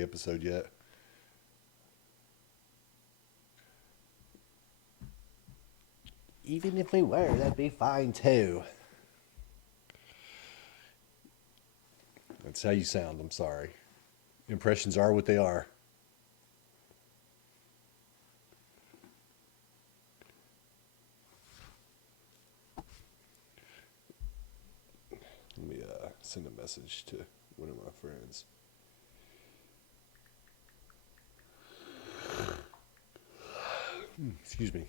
the episode yet. Even if we were, that'd be fine too. That's how you sound. I'm sorry. Impressions are what they are. Let me send a message to one of my friends. Excuse me.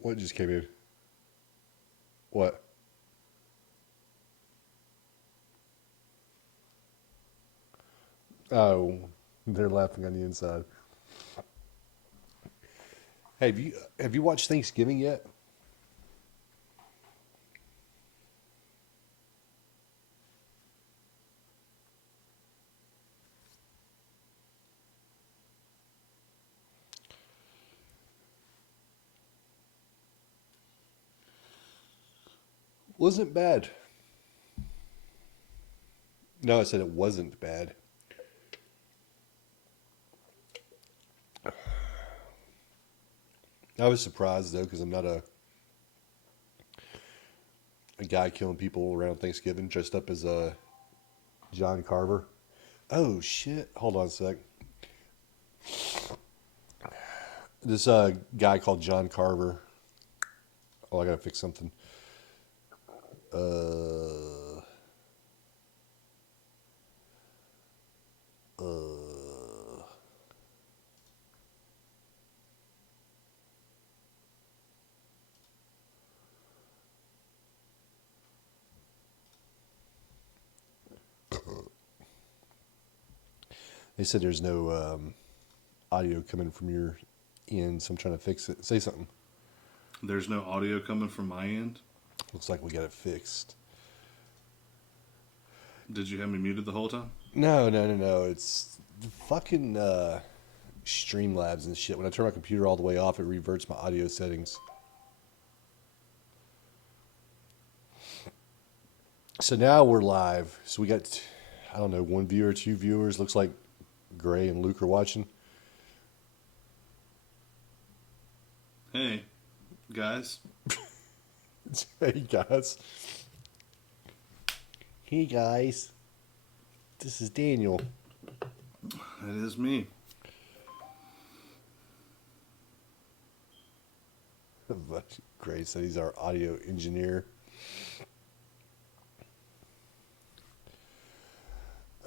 What just came in? What? Oh, they're laughing on the inside. Hey, have you watched Thanksgiving yet? Wasn't bad. No, I said it wasn't bad. I was surprised though because I'm not a guy killing people around Thanksgiving dressed up as John Carver. Oh shit! Hold on a sec. This guy called John Carver. Oh, I gotta fix something. Uh, uh, they said there's no audio coming from your end, so I'm trying to fix it. Say something. There's no audio coming from my end. Looks like we got it fixed. Did you have me muted the whole time? No. It's the fucking Streamlabs and shit. When I turn my computer all the way off, it reverts my audio settings. So now we're live. So we got, I don't know, one viewer, two viewers. Looks like Gray and Luke are watching. Hey, guys. Hey, guys. Hey, guys. This is Daniel. It is me. Gray said he's our audio engineer.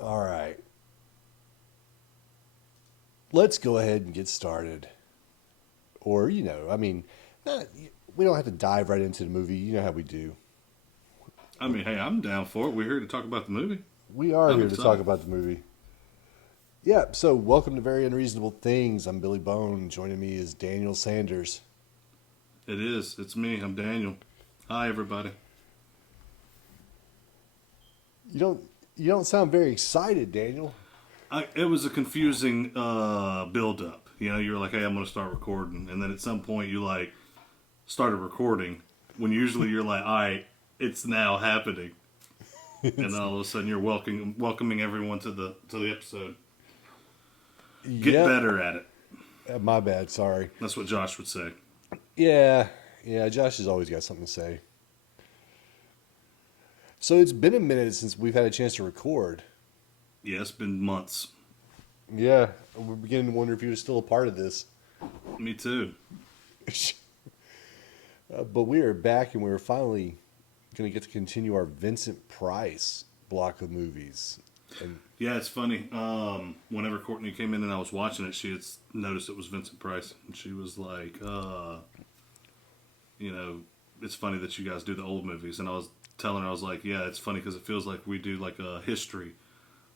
All right. Let's go ahead and get started. Or, we don't have to dive right into the movie. You know how we do. I mean, hey, I'm down for it. We're here to talk about the movie. We are I'm here excited. to talk about the movie. Yeah, so welcome to Very Unreasonable Things. I'm Billy Bone. Joining me is Daniel Sanders. It is. It's me. I'm Daniel. Hi, everybody. You don't sound very excited, Daniel. It was a confusing build-up. You know, you were like, hey, I'm going to start recording. And then at some point you, started recording. When usually you're like, all right, it's now happening. And then all of a sudden you're welcoming everyone to the episode. Get better at it. My bad, sorry. That's what Josh would say. Yeah, Josh has always got something to say. So it's been a minute since we've had a chance to record. Yeah, it's been months. Yeah, we're beginning to wonder if you're still a part of this. Me too. But we are back, and we're finally going to get to continue our Vincent Price block of movies. And yeah, it's funny. Whenever Courtney came in and I was watching it, she had noticed it was Vincent Price. And she was like, it's funny that you guys do the old movies. And I was telling her, I was like, yeah, it's funny because it feels like we do like a history,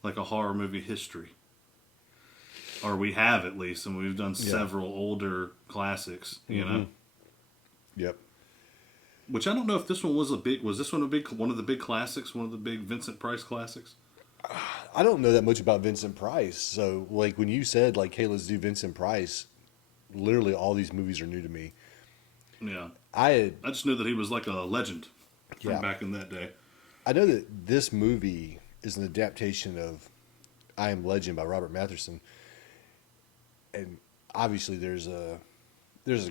like a horror movie history. Or we have at least, and we've done several older classics, you know? Yep. Which I don't know if this one was this one one of the big classics, one of the big Vincent Price classics? I don't know that much about Vincent Price. So, when you said, hey, let's do Vincent Price, literally all these movies are new to me. Yeah. I just knew that he was like a legend from back in that day. I know that this movie is an adaptation of I Am Legend by Robert Matheson, and obviously there's a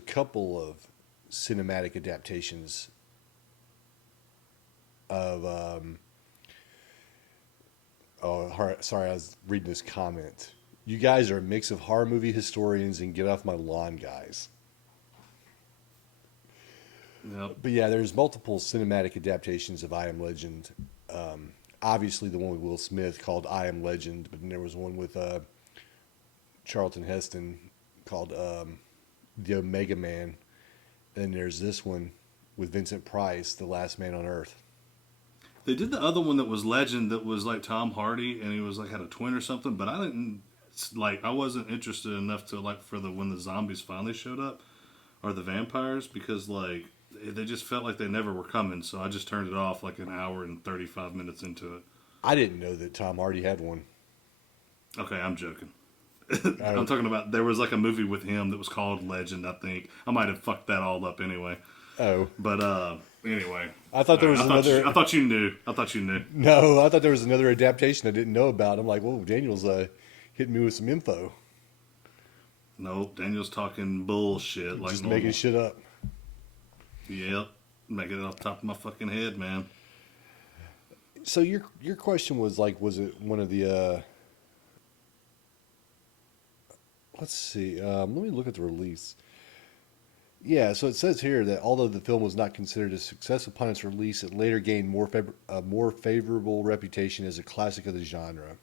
couple of cinematic adaptations of sorry, I was reading this comment. You guys are a mix of horror movie historians and get off my lawn guys. Yep. But yeah, there's multiple cinematic adaptations of I Am Legend. Obviously, the one with Will Smith called I Am Legend, but then there was one with Charlton Heston called The Omega Man. And then there's this one with Vincent Price, The Last Man on Earth. They did the other one that was Legend, that was like Tom Hardy, and he was like had a twin or something. But I didn't like. I wasn't interested enough to like for the when the zombies finally showed up, or the vampires, because like they just felt like they never were coming. So I just turned it off like an hour and 35 minutes into it. I didn't know that Tom Hardy had one. Okay, I'm joking. I'm talking about there was like a movie with him that was called Legend. I think I might have fucked that all up anyway. Oh, But anyway, I thought there was another. I thought you knew. I thought you knew. No, I thought there was another adaptation I didn't know about. I'm like, whoa, Daniel's hitting me with some info. Nope, Daniel's talking bullshit like Just normal. making shit up. Yep, making it off the top of my fucking head, man. So your question was like, was it one of the? Let's see. Let me look at the release. Yeah, so it says here that although the film was not considered a success upon its release, it later gained a more favorable reputation as a classic of the genre.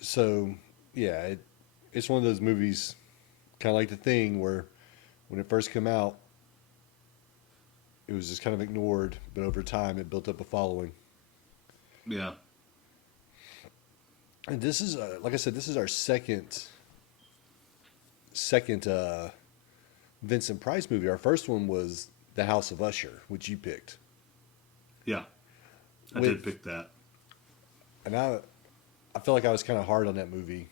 So, yeah, it's one of those movies, kind of like The Thing, where when it first came out, it was just kind of ignored, but over time it built up a following. Yeah. And this is, like I said, this is our second Vincent Price movie. Our first one was The House of Usher, which you picked. Yeah. I With- did pick that. And I feel like I was kind of hard on that movie.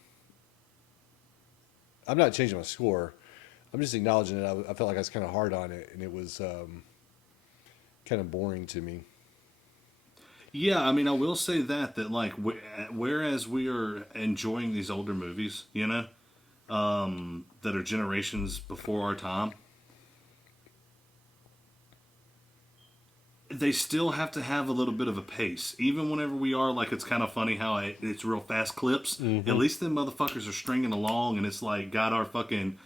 I'm not changing my score. I'm just acknowledging that I felt like I was kind of hard on it, and it was kind of boring to me. Yeah, I mean, I will say that like, whereas we are enjoying these older movies, you know, that are generations before our time, they still have to have a little bit of a pace. Even whenever we are, like, it's kind of funny how it's real fast clips. Mm-hmm. At least them motherfuckers are stringing along, and it's like got our fucking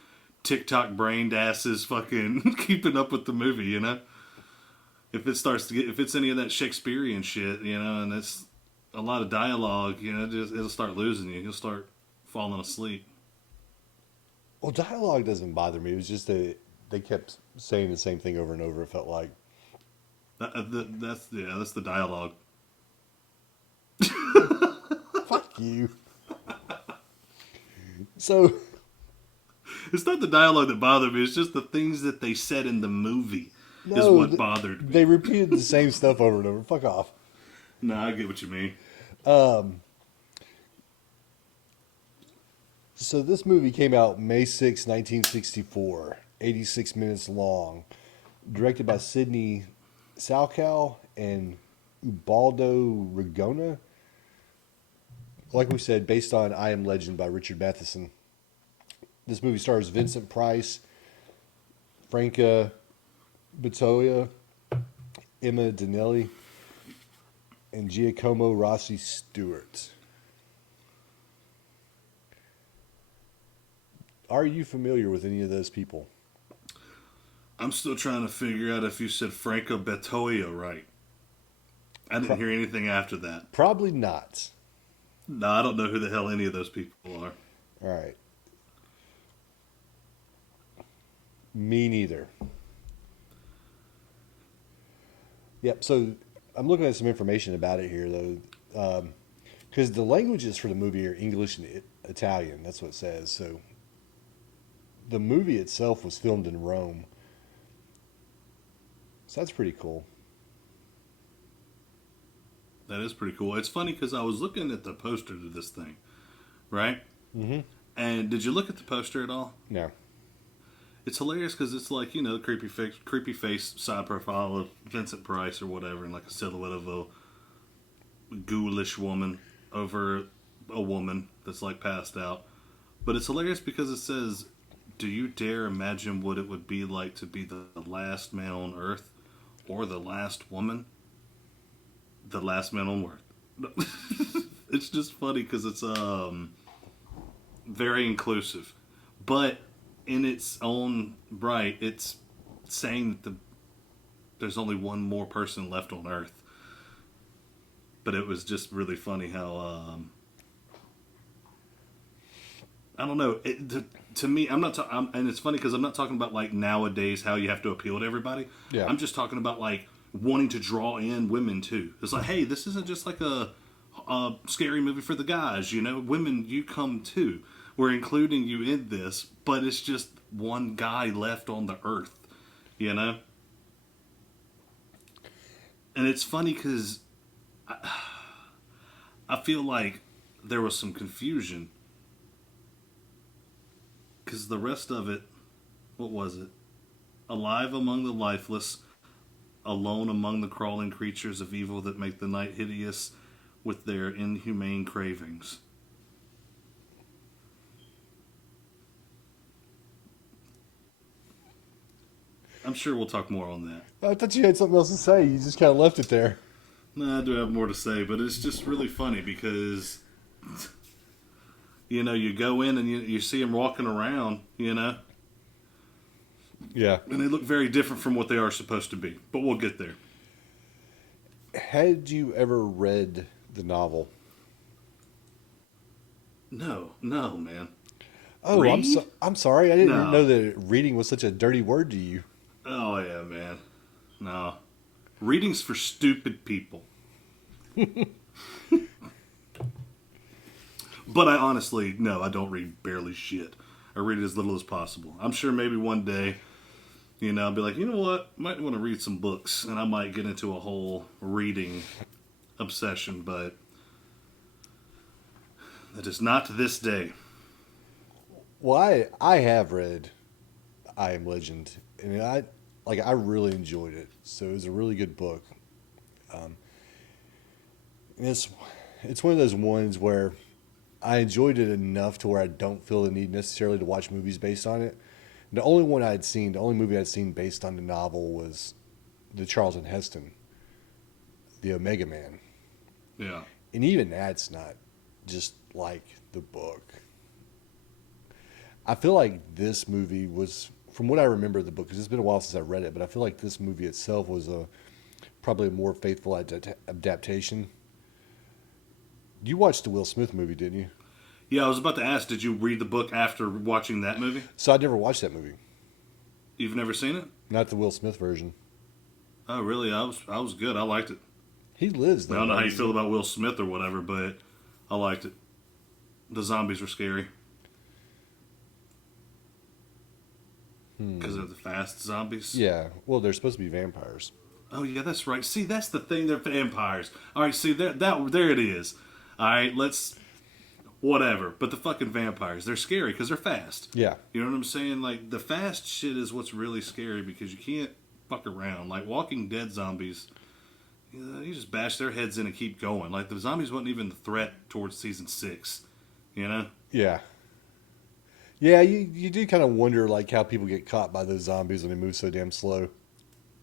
TikTok brained asses fucking keeping up with the movie, you know? If it starts to get, if it's any of that Shakespearean shit, you know, and it's a lot of dialogue, you know, it'll start losing you. You'll start falling asleep. Well, dialogue doesn't bother me. It was just that they kept saying the same thing over and over. It felt like. That's the dialogue. Fuck you. So. It's not the dialogue that bothered me. It's just the things that they said in the movie is No, what bothered me. They repeated the same stuff over and over. Fuck off. No, I get what you mean. So this movie came out May 6, 1964, 86 minutes long, directed by Sidney Salkow and Ubaldo Rigona. Like we said, based on I Am Legend by Richard Matheson. This movie stars Vincent Price, Franca Batoya, Emma Donnelly, and Giacomo Rossi Stewart. Are you familiar with any of those people? I'm still trying to figure out if you said Franco Batoya right. I didn't hear anything after that. Probably not. No, I don't know who the hell any of those people are. All right. Me neither. Yep. So I'm looking at some information about it here, though, because the languages for the movie are English and Italian. That's what it says. So the movie itself was filmed in Rome. So that's pretty cool. That is pretty cool. It's funny because I was looking at the poster to this thing, right? Mm-hmm. And did you look at the poster at all? No. It's hilarious because it's like, you know, creepy face side profile of Vincent Price or whatever, and like a silhouette of a ghoulish woman over a woman that's like passed out. But it's hilarious because it says, "Do you dare imagine what it would be like to be the last man on Earth, or the last woman, the last man on Earth?" It's just funny because it's very inclusive, but in its own right, it's saying that there's only one more person left on Earth. But it was just really funny how I don't know. To me, I'm not. And it's funny because I'm not talking about like nowadays how you have to appeal to everybody. Yeah. I'm just talking about like wanting to draw in women too. It's like, hey, this isn't just like a scary movie for the guys. You know, women, you come too. We're including you in this, but it's just one guy left on the earth. You know, and it's funny because I feel like there was some confusion because the rest of it, what was it? Alive among the lifeless, alone among the crawling creatures of evil that make the night hideous with their inhumane cravings. I'm sure we'll talk more on that. I thought you had something else to say. You just kind of left it there. No, I do have more to say, but it's just really funny because, you know, you go in and you see them walking around, you know, Yeah. and they look very different from what they are supposed to be. But we'll get there. Had you ever read the novel? No, no, man. Oh, Read? I'm sorry. I didn't No. know that reading was such a dirty word to you. Oh, yeah, man. No. Reading's for stupid people. But I honestly, no, I don't read barely shit. I read as little as possible. I'm sure maybe one day, you know, I'll be like, you know what? Might want to read some books. And I might get into a whole reading obsession, but that is not to this day. Well, I have read I Am Legend, and I really enjoyed it. So it was a really good book. And it's one of those ones where I enjoyed it enough to where I don't feel the need necessarily to watch movies based on it. The only movie I'd seen based on the novel was the Charlton Heston, the Omega Man, Yeah. and even that's not just like the book. I feel like this movie was, from what I remember of the book, because it's been a while since I read it, but I feel like this movie itself was probably a more faithful adaptation. You watched the Will Smith movie, didn't you? Yeah, I was about to ask, did you read the book after watching that movie? So I never watched that movie, You've never seen it? not the Will Smith version. Oh, really? I was good. I liked it. He lives I though. don't know how you doesn't feel he? about Will Smith or whatever, but I liked it. The zombies were scary. Because they're the fast zombies? Yeah. Well, they're supposed to be vampires. Oh, yeah, that's right. See, that's the thing. They're vampires. All right, see, there it is. All right, let's... Whatever. But the fucking vampires, they're scary because they're fast. Yeah. You know what I'm saying? Like, the fast shit is what's really scary because you can't fuck around. Like, Walking Dead zombies, you just bash their heads in and keep going. Like, the zombies wasn't even the threat towards season 6. You know? Yeah. Yeah, you do kind of wonder like how people get caught by those zombies when they move so damn slow.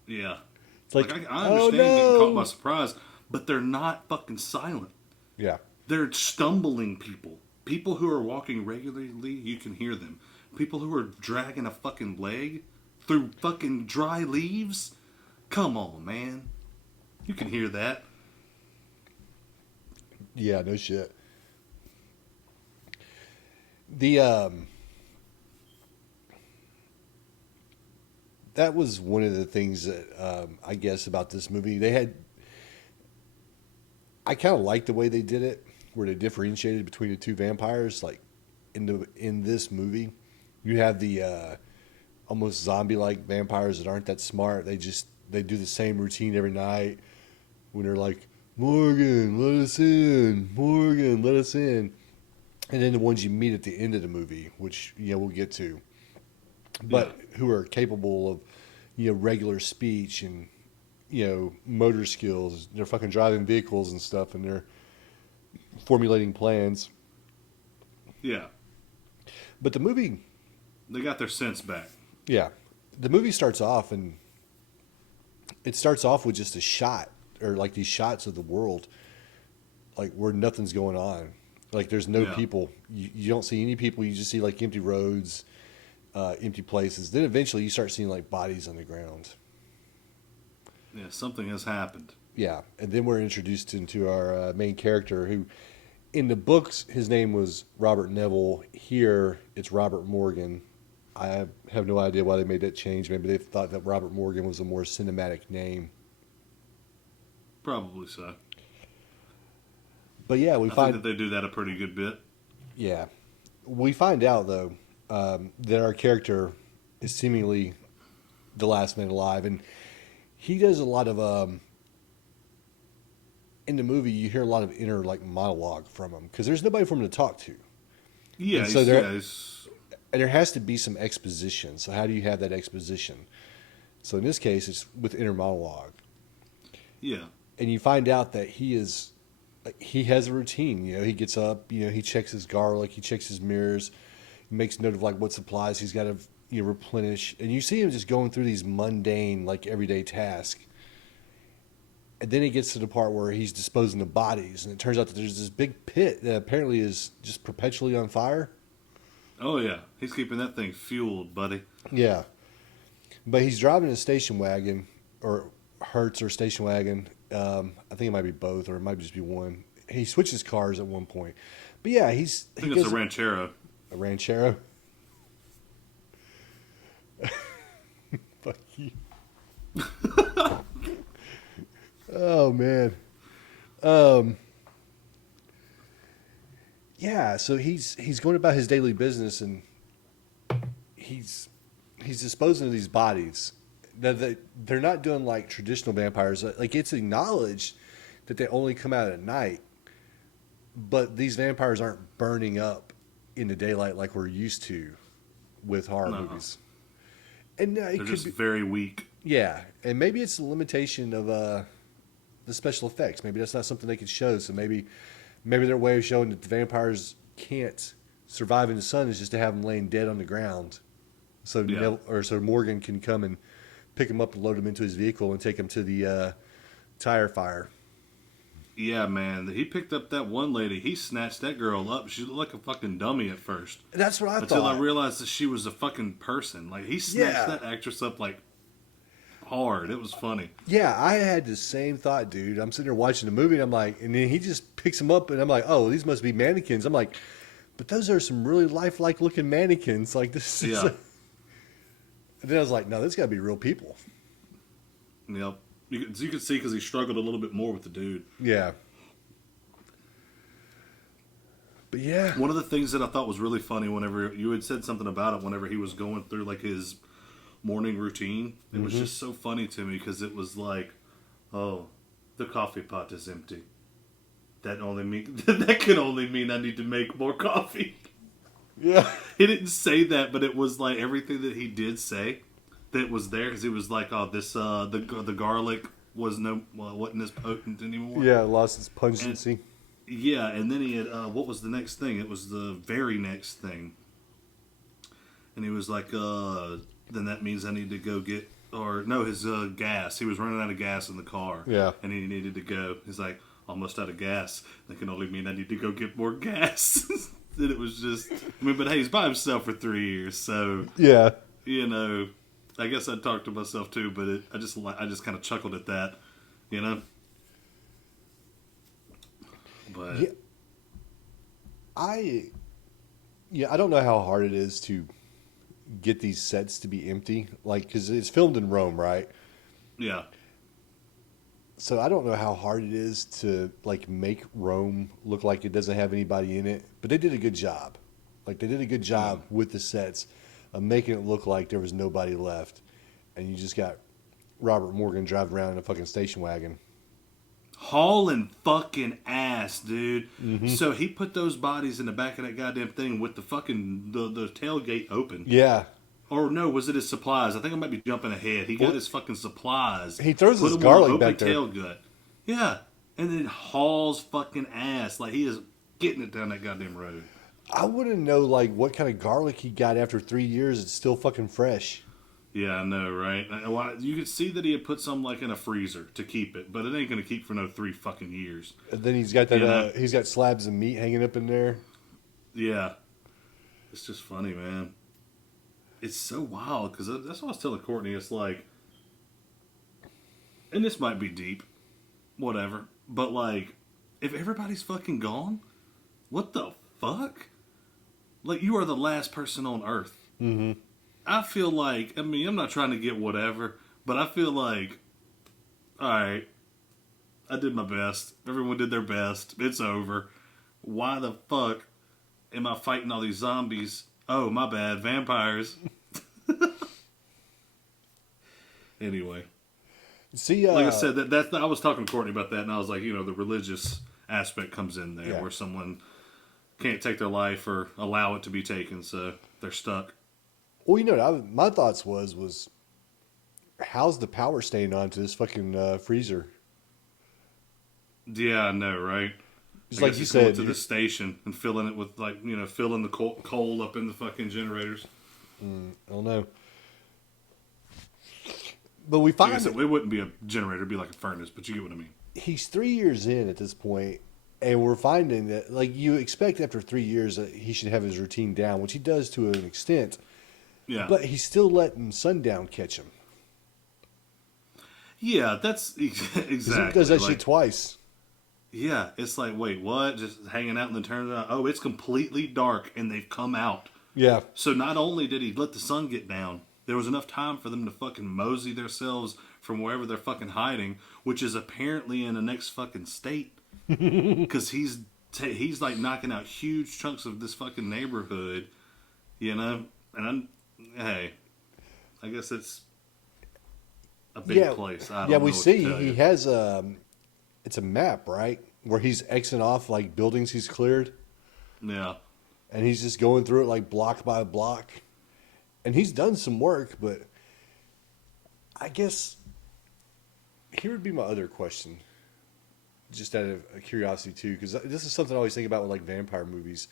Yeah. It's like, I oh understand getting caught by no. surprise, but they're not fucking silent. Yeah. They're stumbling people. People who are walking regularly, you can hear them. People who are dragging a fucking leg through fucking dry leaves? Come on, man. You can hear that. Yeah, no shit. The that was one of the things that I guess about this movie. I kind of liked the way they did it, where they differentiated between the two vampires. Like in this movie, you have the almost zombie-like vampires that aren't that smart. They do the same routine every night when they're like, Morgan, let us in. Morgan, let us in. And then the ones you meet at the end of the movie, which we'll get to. Yeah. but who are capable of, regular speech and, motor skills. They're fucking driving vehicles and stuff, and they're formulating plans. Yeah. But the movie, They got their sense back. yeah, the movie starts off, and it starts off with just a shot, or like these shots of the world, like where nothing's going on. Like there's no Yeah. people. You don't see any people. You just see like empty roads, empty places. Then eventually you start seeing like bodies on the ground. Yeah, something has happened. Yeah, and then we're introduced into our main character, who, in the books, his name was Robert Neville. Here, it's Robert Morgan. I have no idea why they made that change. Maybe they thought that Robert Morgan was a more cinematic name. Probably so. But yeah, I think that they do that a pretty good bit. yeah, we find out though that our character is seemingly the last man alive, and he does a lot of in the movie. You hear a lot of inner like monologue from him because there's nobody for him to talk to. Yeah, And so he's and there has to be some exposition. So how do you have that exposition? So in this case, it's with inner monologue, yeah. and you find out that he has a routine. He gets up. He checks his garlic. He checks his mirrors. He makes note of like what supplies he's got to replenish. And you see him just going through these mundane like everyday tasks. And then he gets to the part where he's disposing of bodies, and it turns out that there's this big pit that apparently is just perpetually on fire. Oh yeah, he's keeping that thing fueled, buddy. Yeah, but he's driving a station wagon, or Hertz or station wagon. I think it might be both, or it might just be one. He switches cars at one point, but yeah, I think it's a Ranchero. A Ranchero. Fuck you. Oh man. Yeah, so he's going about his daily business, and he's disposing of these bodies. Now they're not doing like traditional vampires. Like it's acknowledged that they only come out at night, but these vampires aren't burning up in the daylight like we're used to with horror No. movies. And it They're could just be, very weak. yeah, and maybe it's a limitation of the special effects. Maybe that's not something they could show. So maybe their way of showing that the vampires can't survive in the sun is just to have them laying dead on the ground. So Yeah. so Morgan can come and pick him up and load him into his vehicle and take him to the tire fire. Yeah, man. He picked up that one lady. He snatched that girl up. She looked like a fucking dummy at first. And that's what I Until thought. I realized that she was a fucking person. Like, he snatched Yeah. that actress up, like, hard. It was funny. Yeah, I had the same thought, dude. I'm sitting there watching the movie, and I'm like, and then he just picks them up, and I'm like, oh, these must be mannequins. I'm like, but those are some really lifelike looking mannequins. Like this. Yeah. And then I was like, no, this got to be real people. Yep. You could see because he struggled a little bit more with the dude. Yeah. But yeah. One of the things that I thought was really funny whenever you had said something about it, whenever he was going through like his morning routine, it was just so funny to me because it was like, oh, the coffee pot is empty. That can only mean I need to make more coffee. Yeah. He didn't say that, but it was like everything that he did say that was there because it was like, oh, this the garlic wasn't as potent anymore. Yeah, it lost its pungency. Yeah, and then he had, what was the next thing? It was the very next thing. And he was like, then that means I need to go get, or no, his gas. He was running out of gas in the car. Yeah. And he needed to go. He's like, almost out of gas. That can only mean I need to go get more gas. And it was just, I mean, but hey, he's by himself for 3 years. So, Yeah. you know, I guess I'd talk to myself too, but I just kind of chuckled at that, you know? But Yeah. I don't know how hard it is to get these sets to be empty, like because it's filmed in Rome, right? yeah. So I don't know how hard it is to like make Rome look like it doesn't have anybody in it, but they did a good job. Like they did a good job with the sets of making it look like there was nobody left, and you just got Robert Morgan driving around in a fucking station wagon. Hauling fucking ass, dude. So he put those bodies in the back of that goddamn thing with the fucking the tailgate open. Yeah, Or no, was it his supplies? I think I might be jumping ahead. He got his fucking supplies, He throws put his them on garlic open back there. tail gut. Yeah, and then hauls fucking ass like he is getting it down that goddamn road. I want to know like what kind of garlic he got after 3 years. It's still fucking fresh. Yeah, I know, right? Well, you could see that he had put some like in a freezer to keep it, but it ain't gonna keep for no 3 fucking years. And then he's got that. You know? He's got slabs of meat hanging up in there. Yeah, it's just funny, man. It's so wild because that's what I was telling Courtney. It's like, and this might be deep, whatever, but like, if everybody's fucking gone, what the fuck? Like, you are the last person on Earth. Mm-hmm. I feel like, I mean, I'm not trying to get whatever, but I feel like, all right, I did my best. Everyone did their best. It's over. Why the fuck am I fighting all these zombies? Oh, my bad, vampires. Anyway, See, like I said, that's I was talking to Courtney about that, and I was like, you know, the religious aspect comes in there, Yeah. where someone can't take their life or allow it to be taken, so they're stuck. well, you know, my thoughts was how's the power staying on to this fucking freezer? Yeah, I know, right? Just I like guess you he's going said, to the station and filling it with, like, you know, filling the coal up in the fucking generators. I don't know. But we Like find I said, it wouldn't be a generator; it'd be like a furnace. But you get what I mean. he's 3 years in at this point, and we're finding that, like, you expect after 3 years that he should have his routine down, which he does to an extent, Yeah, but he's still letting sundown catch him. yeah, that's 'Cause exactly. he does that like, shit twice. Yeah, it's like, wait, what? Just hanging out and then turns out, oh, it's completely dark, and they've come out. Yeah. So not only did he let the sun get down, there was enough time for them to fucking mosey themselves from wherever they're fucking hiding, which is apparently in the next fucking state. Because he's like knocking out huge chunks of this fucking neighborhood, you know. And hey, I guess it's a big place. I don't yeah, know we what to see tell he you. has it's a map, right? Where he's Xing off like buildings he's cleared, Yeah, and he's just going through it like block by block. And he's done some work, but I guess here would be my other question, just out of curiosity too, because this is something I always think about with like vampire movies,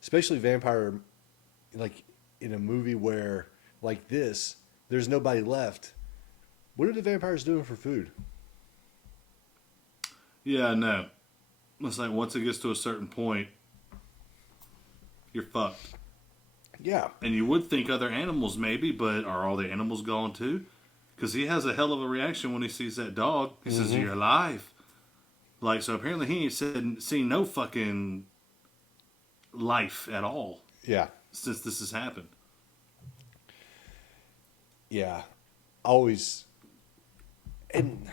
especially vampire, like in a movie where like this, there's nobody left. What are the vampires doing for food? yeah, no. It's like once it gets to a certain point, you're fucked. Yeah, And you would think other animals maybe, but are all the animals gone too? Because he has a hell of a reaction when he sees that dog. He says, "You're alive." Like, so apparently he ain't seen no fucking life at all yeah, since this has happened. yeah. Always, and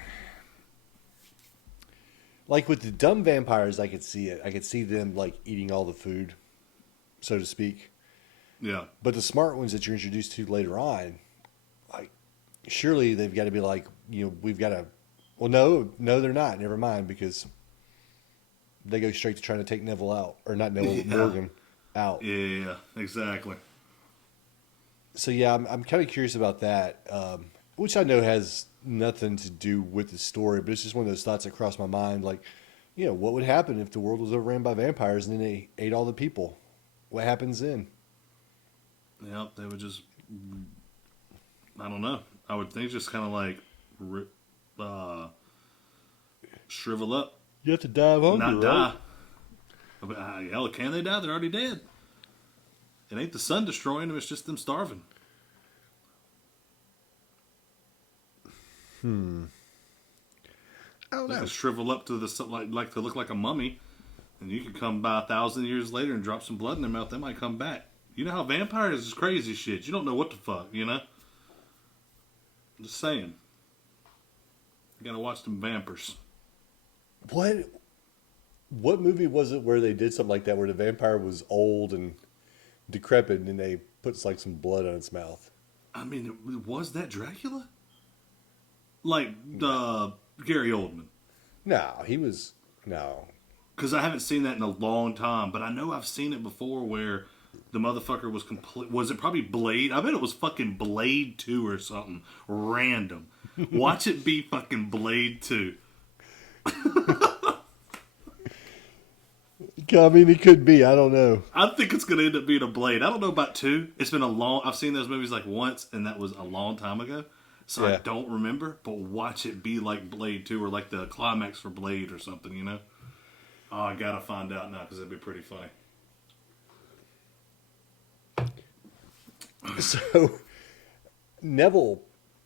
like with the dumb vampires, I could see it. I could see them like eating all the food, so to speak. Yeah. But the smart ones that you're introduced to later on, like, surely they've got to be like, you know, we've got to. Well, no, they're not. Never mind, because they go straight to trying to take Neville out, or not Neville, Yeah. Morgan out. Yeah, exactly. So yeah, I'm kind of curious about that, which I know has nothing to do with the story, but it's just one of those thoughts that crossed my mind. Like, you know, what would happen if the world was overrun by vampires and then they ate all the people? What happens then? Yep, they would just, I don't know. I would think just kind of like shrivel up, You have to die of hunger, not right? die. But, hell, can they die? They're already dead. It ain't the sun destroying them, it's just them starving. I don't They know. could shrivel up to the like to look like a mummy, and you could come by 1,000 years later and drop some blood in their mouth. They might come back. You know how vampires is crazy shit. You don't know what the fuck, you know. I'm just saying. You gotta watch them vampires. What movie was it where they did something like that, where the vampire was old and decrepit, and then they put like some blood on its mouth? I mean, was that Dracula? Like Gary Oldman. No. Because I haven't seen that in a long time, but I know I've seen it before where The motherfucker was complete. Was it probably Blade? I bet it was fucking Blade 2 or something random. Watch it be fucking Blade 2. I mean, it could be. I don't know. I think it's gonna end up being a Blade. I don't know about 2. It's been a long. I've seen those movies like once, and that was a long time ago, so I Yeah. don't remember. But watch it be like Blade 2 or like the climax for Blade or something. You know? Oh, I gotta find out now because it'd be pretty funny. So Neville,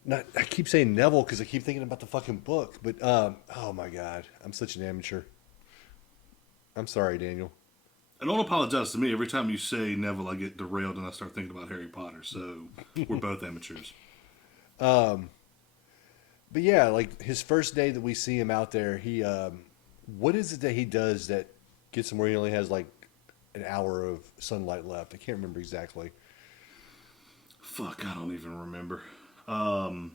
not I keep saying Neville because I keep thinking about the fucking book, but oh my god, I'm such an amateur. I'm sorry, Daniel. And don't apologize to me. Every time you say Neville, I get derailed and I start thinking about Harry Potter. So we're both amateurs. But yeah, like his first day that we see him out there, he what is it that he does that gets him where he only has like an hour of sunlight left? I can't remember exactly. Fuck, I don't even remember. Because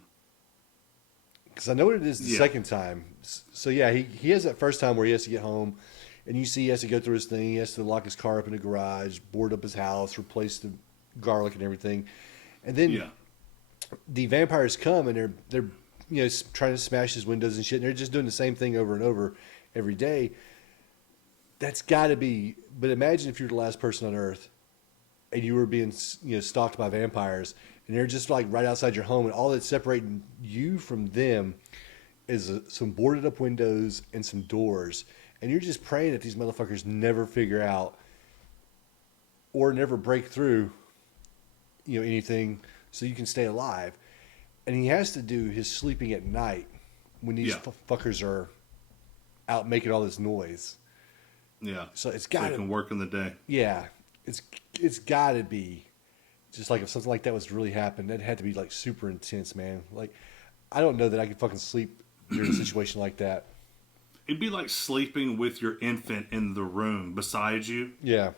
I know what it is the Yeah. second time. So yeah, he has that first time where he has to get home, and you see he has to go through his thing. He has to lock his car up in the garage, board up his house, replace the garlic and everything, and then Yeah. the vampires come and they're trying to smash his windows and shit. And they're just doing the same thing over and over every day. That's got to be. But imagine if you're the last person on Earth, and you were being stalked by vampires, and they're just like right outside your home, and all that's separating you from them is some boarded up windows and some doors, and you're just praying that these motherfuckers never figure out or never break through anything so you can stay alive. And he has to do his sleeping at night when these Yeah. fuckers are out making all this noise. Yeah. So it's So got you to, can work in the day. yeah, it's got to be just like if something like that was to really happen, that had to be like super intense, man. Like I don't know that I could fucking sleep during a situation like that. It'd be like sleeping with your infant in the room beside you Yeah,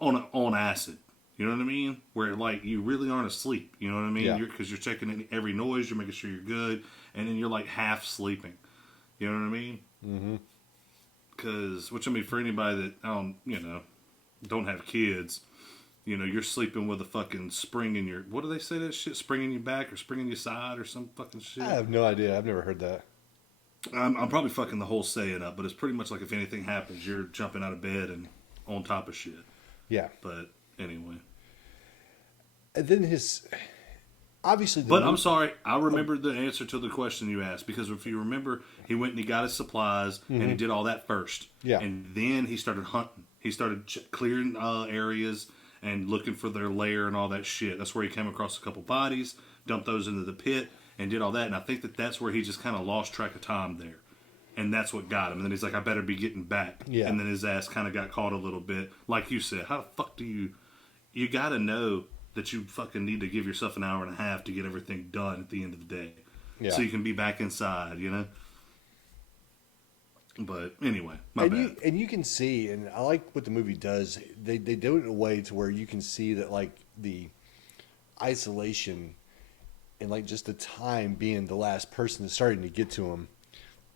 on acid. You know what I mean? Where like you really aren't asleep. You know what I mean? Yeah. Because you're checking in every noise, you're making sure you're good, and then you're like half sleeping. You know what I mean? Mm-hmm. Because which I mean for anybody that don't have kids, you're sleeping with a fucking spring in your what do they say that shit? Spring in your back or spring in your side or some fucking shit. I have no idea. I've never heard that. I'm probably fucking the whole saying up, but it's pretty much like if anything happens, you're jumping out of bed and on top of shit. Yeah, But anyway. and then obviously But I'm sorry, I remembered the answer to the question you asked because if you remember, he went and he got his supplies and he did all that first. Yeah. And then he started hunting. He started clearing areas and looking for their lair and all that shit. That's where he came across a couple bodies, dumped those into the pit, and did all that. And I think that's where he just kind of lost track of time there. And that's what got him. And then he's like, I better be getting back. Yeah. And then his ass kind of got caught a little bit. Like you said, how the fuck do you got to know that you fucking need to give yourself an hour and a half to get everything done at the end of the day. Yeah. So you can be back inside, But anyway, my bad. And you can see, and I like what the movie does. They do it in a way to where you can see that like the isolation and like just the time being the last person is starting to get to him.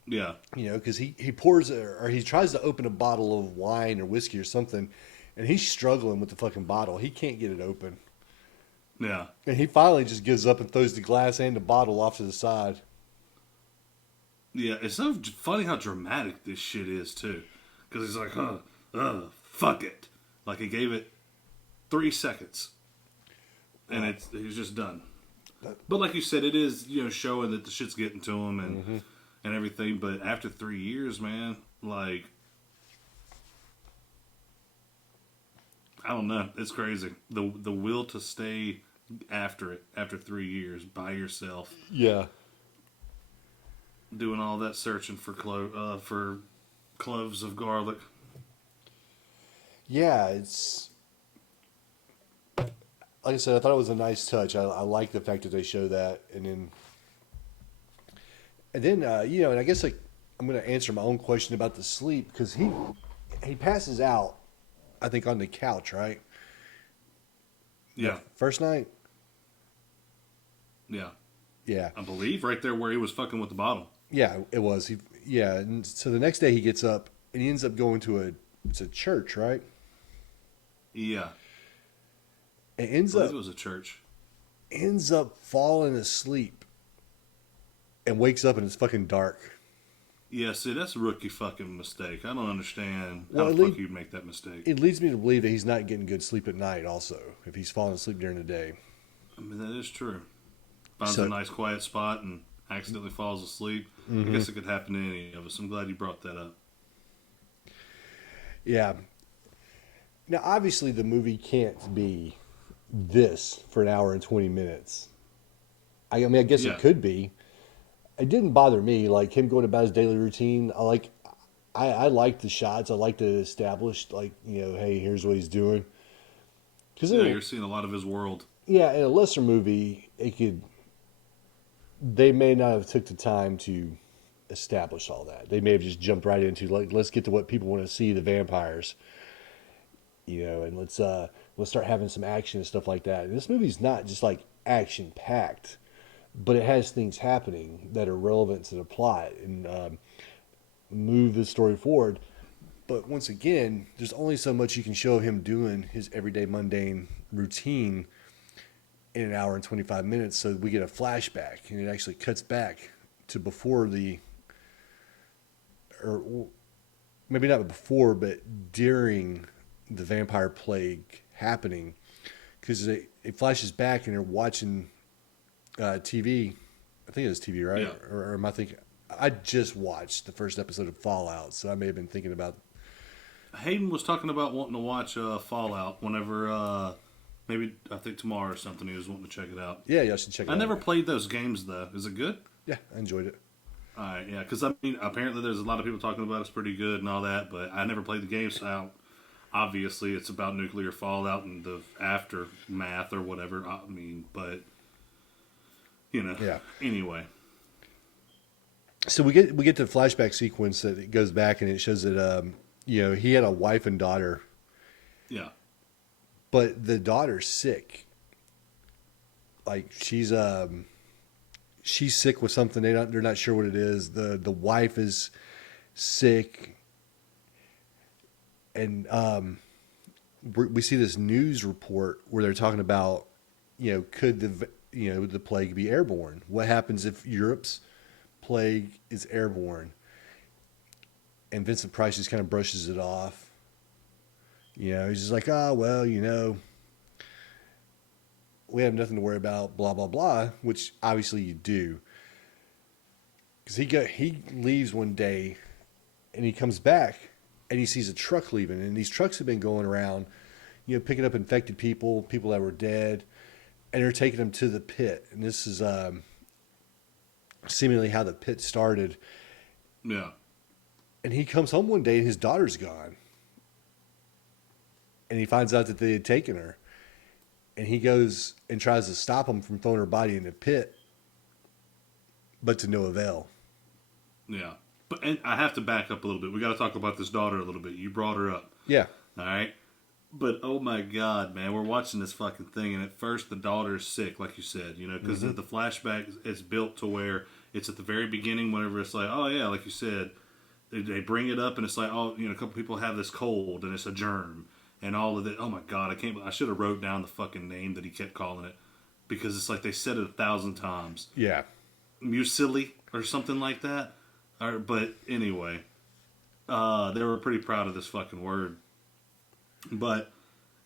Yeah. Because he pours or he tries to open a bottle of wine or whiskey or something, and he's struggling with the fucking bottle. He can't get it open. Yeah. And he finally just gives up and throws the glass and the bottle off to the side. Yeah, it's so funny how dramatic this shit is, too. Because he's like, fuck it. Like, he gave it 3 seconds. And he's just done. But like you said, it is, showing that the shit's getting to him and everything. But after 3 years, man, like, I don't know. It's crazy. The will to stay after it, after 3 years, by yourself. Yeah. Doing all that searching for cloves of garlic. Yeah, it's like I said. I thought it was a nice touch. I like the fact that they show that, and then and I guess like I'm going to answer my own question about the sleep because he passes out, I think on the couch, right? Yeah, First night. yeah. Yeah, I believe right there where he was fucking with the bottle. yeah, it was. And so the next day he gets up and he ends up going to it's a church, right? Yeah, and I believe it was a church. ends up falling asleep and wakes up and it's fucking dark. Yeah, see, that's a rookie fucking mistake. I don't understand how Well, the fuck you'd make that mistake. it leads me to believe that he's not getting good sleep at night. Also, if he's falling asleep during the day, I mean, that is true. Finds a so nice quiet spot and accidentally falls asleep. I guess it could happen to any of us. I'm glad you brought that up. yeah. Now, obviously, the movie can't be this for an hour and 20 minutes. I mean, I guess it Yeah. could be. It didn't bother me, like him going about his daily routine. I like the shots. I like to establish, like, hey, here's what he's doing. Because Yeah, you're seeing a lot of his world. yeah, in a lesser movie, they may not have took the time to establish all that. They may have just jumped right into, like, let's get to what people want to see, the vampires, and let's start having some action and stuff like that. And this movie's not just like action packed, but it has things happening that are relevant to the plot and move the story forward. But once again, there's only so much you can show him doing his everyday mundane routine in an hour and 25 minutes, so we get a flashback and it actually cuts back to before or maybe not before, but during the vampire plague happening, because it flashes back and they're watching TV. I think it was TV, right? Yeah. Or am I thinking? I just watched the first episode of Fallout, so I may have been thinking about. Hayden was talking about wanting to watch Fallout whenever, maybe, I think tomorrow or something, he was wanting to check it out. Yeah, y'all should check it I out. never played those games, though. Is it good? Yeah, I enjoyed it. Alright, yeah, because, I mean, apparently there's a lot of people talking about it's pretty good and all that, but I never played the game, so obviously it's about nuclear fallout and the aftermath or whatever. I mean, but, Yeah. Anyway. So we get to the flashback sequence that it goes back and it shows that he had a wife and daughter, Yeah. but the daughter's sick. Like she's sick with something. They're not sure what it is. The wife is sick, and we see this news report where they're talking about could the plague be airborne? What happens if Europe's plague is airborne? And Vincent Price just kind of brushes it off. He's just like, well, we have nothing to worry about, blah, blah, blah, which obviously you do. Because he leaves one day and he comes back and he sees a truck leaving. And these trucks have been going around, picking up infected people that were dead, and they're taking them to the pit. And this is seemingly how the pit started. Yeah. And he comes home one day and his daughter's gone. And he finds out that they had taken her. And he goes and tries to stop them from throwing her body in the pit, but to no avail. Yeah. And I have to back up a little bit. We got to talk about this daughter a little bit. You brought her up. Yeah. All right. But oh my God, man, we're watching this fucking thing, and at first the daughter's sick, like you said, because the flashback is built to where it's at the very beginning. Whenever it's like, oh yeah, like you said, they bring it up, and it's like, oh, a couple people have this cold, and it's a germ, and all of it. Oh my God, I should have wrote down the fucking name that he kept calling it, because it's like they said it 1,000 times. Yeah. Mucilli or something like that. But anyway, they were pretty proud of this fucking word. But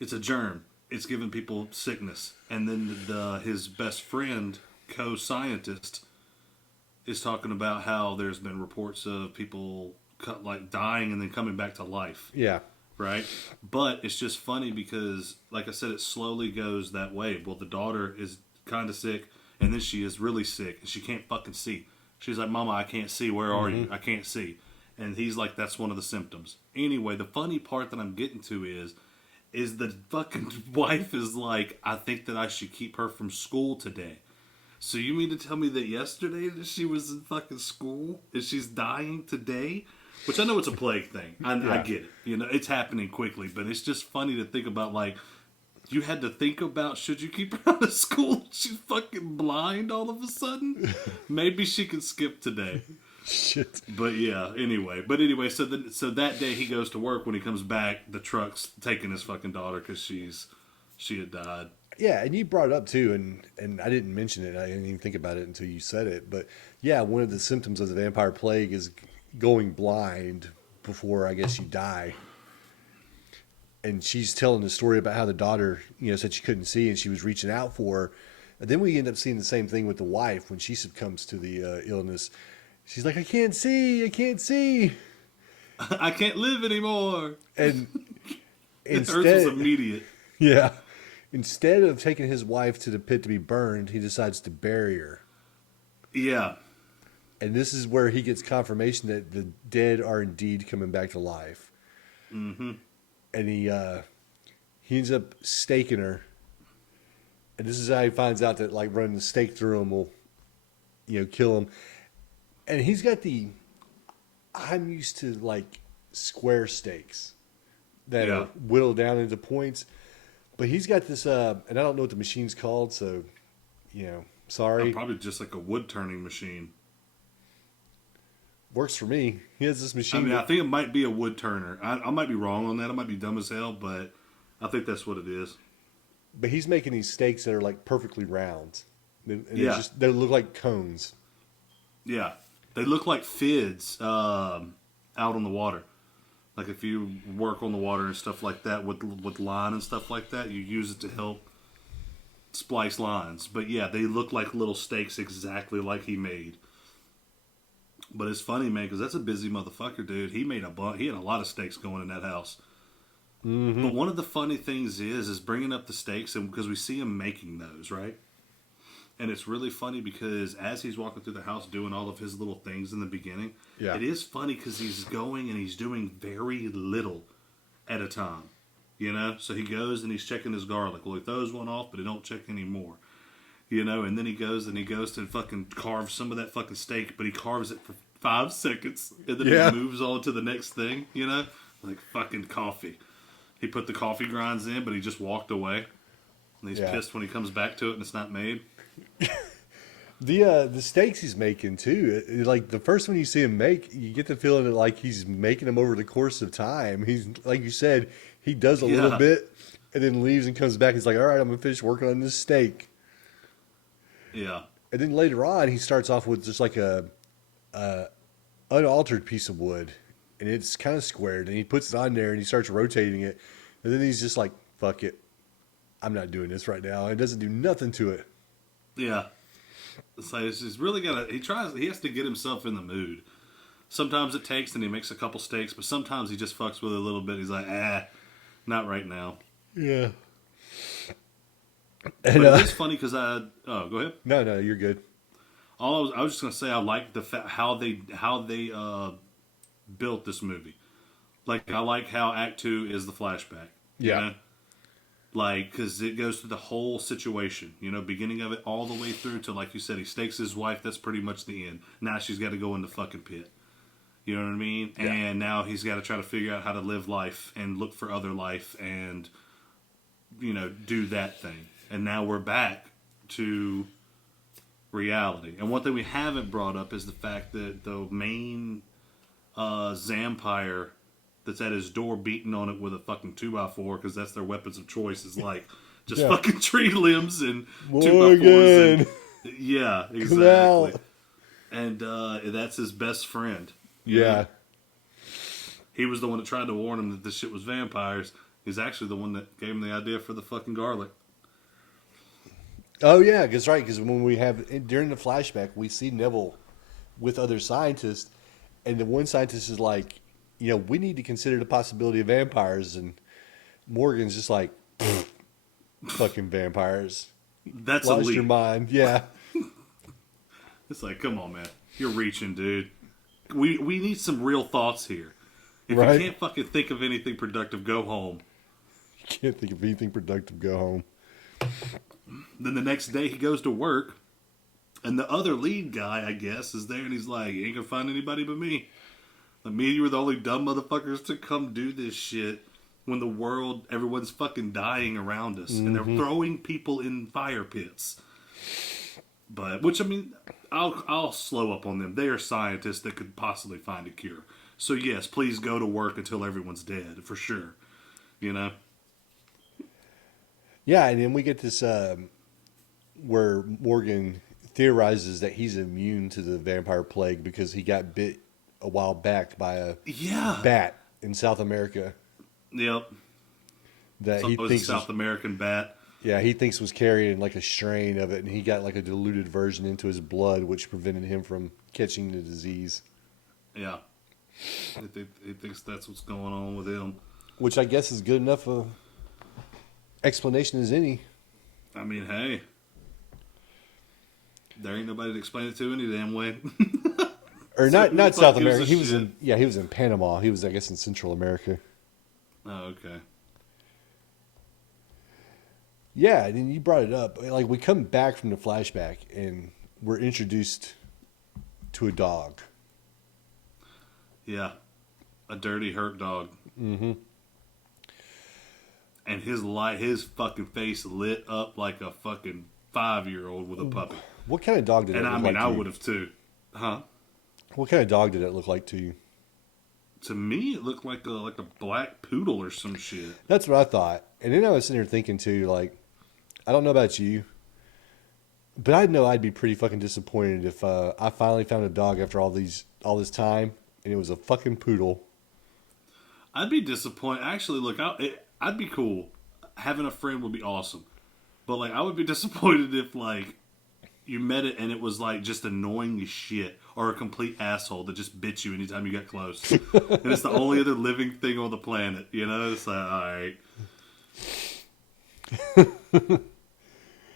it's a germ. It's giving people sickness. And then his best friend, co-scientist, is talking about how there's been reports of people dying and then coming back to life. Yeah. Right? But it's just funny because, like I said, it slowly goes that way. Well, the daughter is kind of sick, and then she is really sick, and she can't fucking see. She's like, Mama, I can't see. Where are you? I can't see. And he's like, that's one of the symptoms. Anyway, the funny part that I'm getting to is the fucking wife is like, I think that I should keep her from school today. So you mean to tell me that yesterday that she was in fucking school and she's dying today? Which I know it's a plague thing. I get it. It's happening quickly, but it's just funny to think about, like, you had to think about, should you keep her out of school? She's fucking blind all of a sudden. Maybe she can skip today. Shit. But yeah, anyway. So that day he goes to work. When he comes back, the truck's taking his fucking daughter because she had died. Yeah, and you brought it up too, and I didn't mention it. I didn't even think about it until you said it. But yeah, one of the symptoms of the vampire plague is going blind before I guess you die. And she's telling the story about how the daughter, said she couldn't see and she was reaching out for her. And then we end up seeing the same thing with the wife when she succumbs to the illness. She's like, I can't see, I can't see. I can't live anymore. And Hers was instead, immediate. yeah, instead of taking his wife to the pit to be burned, he decides to bury her. Yeah. And this is where he gets confirmation that the dead are indeed coming back to life. Mm-hmm. And he ends up staking her. And this is how he finds out that like running the stake through him will, kill him. And he's got I'm used to like square stakes that Yeah. are whittled down into points. But he's got this, and I don't know what the machine's called, so, sorry. Probably just like a wood turning machine. Works for me. He has this I machine. mean, I think it might be a wood turner. I might be wrong on that. I might be dumb as hell, but I think that's what it is. But he's making these stakes that are like perfectly round. And Yeah. they look like cones. Yeah. They look like fids out on the water. Like if you work on the water and stuff like that with line and stuff like that, you use it to help splice lines. But yeah, they look like little stakes exactly like he made. But it's funny, man, because that's a busy motherfucker, dude. He had a lot of stakes going in that house. Mm-hmm. But one of the funny things is bringing up the stakes, and because we see him making those, right? And it's really funny because as he's walking through the house doing all of his little things in the beginning, Yeah. It is funny because he's going and he's doing very little at a time. So he goes and he's checking his garlic. Well, he throws one off, but he don't check any more. And then he goes to fucking carve some of that fucking steak, but he carves it for 5 seconds, and then Yeah. he moves on to the next thing, Like fucking coffee. He put the coffee grinds in, but he just walked away. And he's pissed when he comes back to it and it's not made. The steaks he's making too, like the first one you see him make, you get the feeling that like he's making them over the course of time. He's like you said, he does a little bit and then leaves and comes back. He's like, all right, I'm gonna finish working on this steak. Yeah. And then later on, he starts off with just like a unaltered piece of wood, and it's kind of squared. And he puts it on there and he starts rotating it, and then he's just like, fuck it, I'm not doing this right now. It doesn't do nothing to it. Yeah. So he's really he has to get himself in the mood. Sometimes it takes and he makes a couple steaks, but sometimes he just fucks with it a little bit. He's like, not right now. Yeah. But And it's funny because go ahead. no, you're good. I was just gonna say I like how they built this movie. Like I like how Act 2 is the flashback. Yeah. Like because it goes through the whole situation. Beginning of it all the way through to like you said, he stakes his wife. That's pretty much the end. Now she's got to go in the fucking pit. You know what I mean? Yeah. And now he's got to try to figure out how to live life and look for other life and do that thing. And now we're back to reality. And one thing we haven't brought up is the fact that the main Zampire that's at his door beating on it with a fucking 2x4 because that's their weapons of choice is like just fucking tree limbs and 2x4s. And, yeah, exactly. And that's his best friend. Yeah. He was the one that tried to warn him that this shit was vampires. He's actually the one that gave him the idea for the fucking garlic. Oh yeah, because when we have during the flashback, we see Neville with other scientists, and the one scientist is like, we need to consider the possibility of vampires, and Morgan's just like, fucking vampires. That's Lost elite. your mind, yeah. It's like, come on, man, you're reaching, dude. We need some real thoughts here. If Right. you can't fucking think of anything productive, go home. You can't think of anything productive. Go home. Then the next day he goes to work, and the other lead guy, I guess, is there, and he's like, you ain't gonna find anybody but me. Like, me and you were the only dumb motherfuckers to come do this shit when everyone's fucking dying around us, and they're throwing people in fire pits. But, which, I mean, I'll slow up on them. They are scientists that could possibly find a cure. So yes, please go to work until everyone's dead, for sure. Yeah, and then we get this where Morgan theorizes that he's immune to the vampire plague because he got bit a while back by a Yeah. bat in South America Yep. that So he it was a thinks was, South American bat. yeah, he thinks was carrying like a strain of it, and he got like a diluted version into his blood, which prevented him from catching the disease. Yeah. He thinks that's what's going on with him. Which I guess is good enough a explanation as any. I mean, hey. There ain't nobody to explain it to any damn way. Or So not who not the South fuck gives America. a He was shit? he was in Panama. He was, I guess, in Central America. Oh, okay. Yeah, and then you brought it up. Like we come back from the flashback and we're introduced to a dog. Yeah. A dirty, hurt dog. Mm-hmm. And his fucking face lit up like a fucking 5-year-old with a puppy. What kind of dog did it And look I mean, like I to you? would have too. Huh? What kind of dog did it look like to you? To me, it looked like a black poodle or some shit. That's what I thought. And then I was sitting here thinking too, like, I don't know about you, but I know I'd be pretty fucking disappointed if I finally found a dog after all this time and it was a fucking poodle. I'd be disappointed. Actually, look, I'd be cool. Having a friend would be awesome. But, like, I would be disappointed if, like, you met it and it was, like, just annoying as shit. Or a complete asshole that just bit you anytime you got close. And it's the only other living thing on the planet. You know? It's like, alright.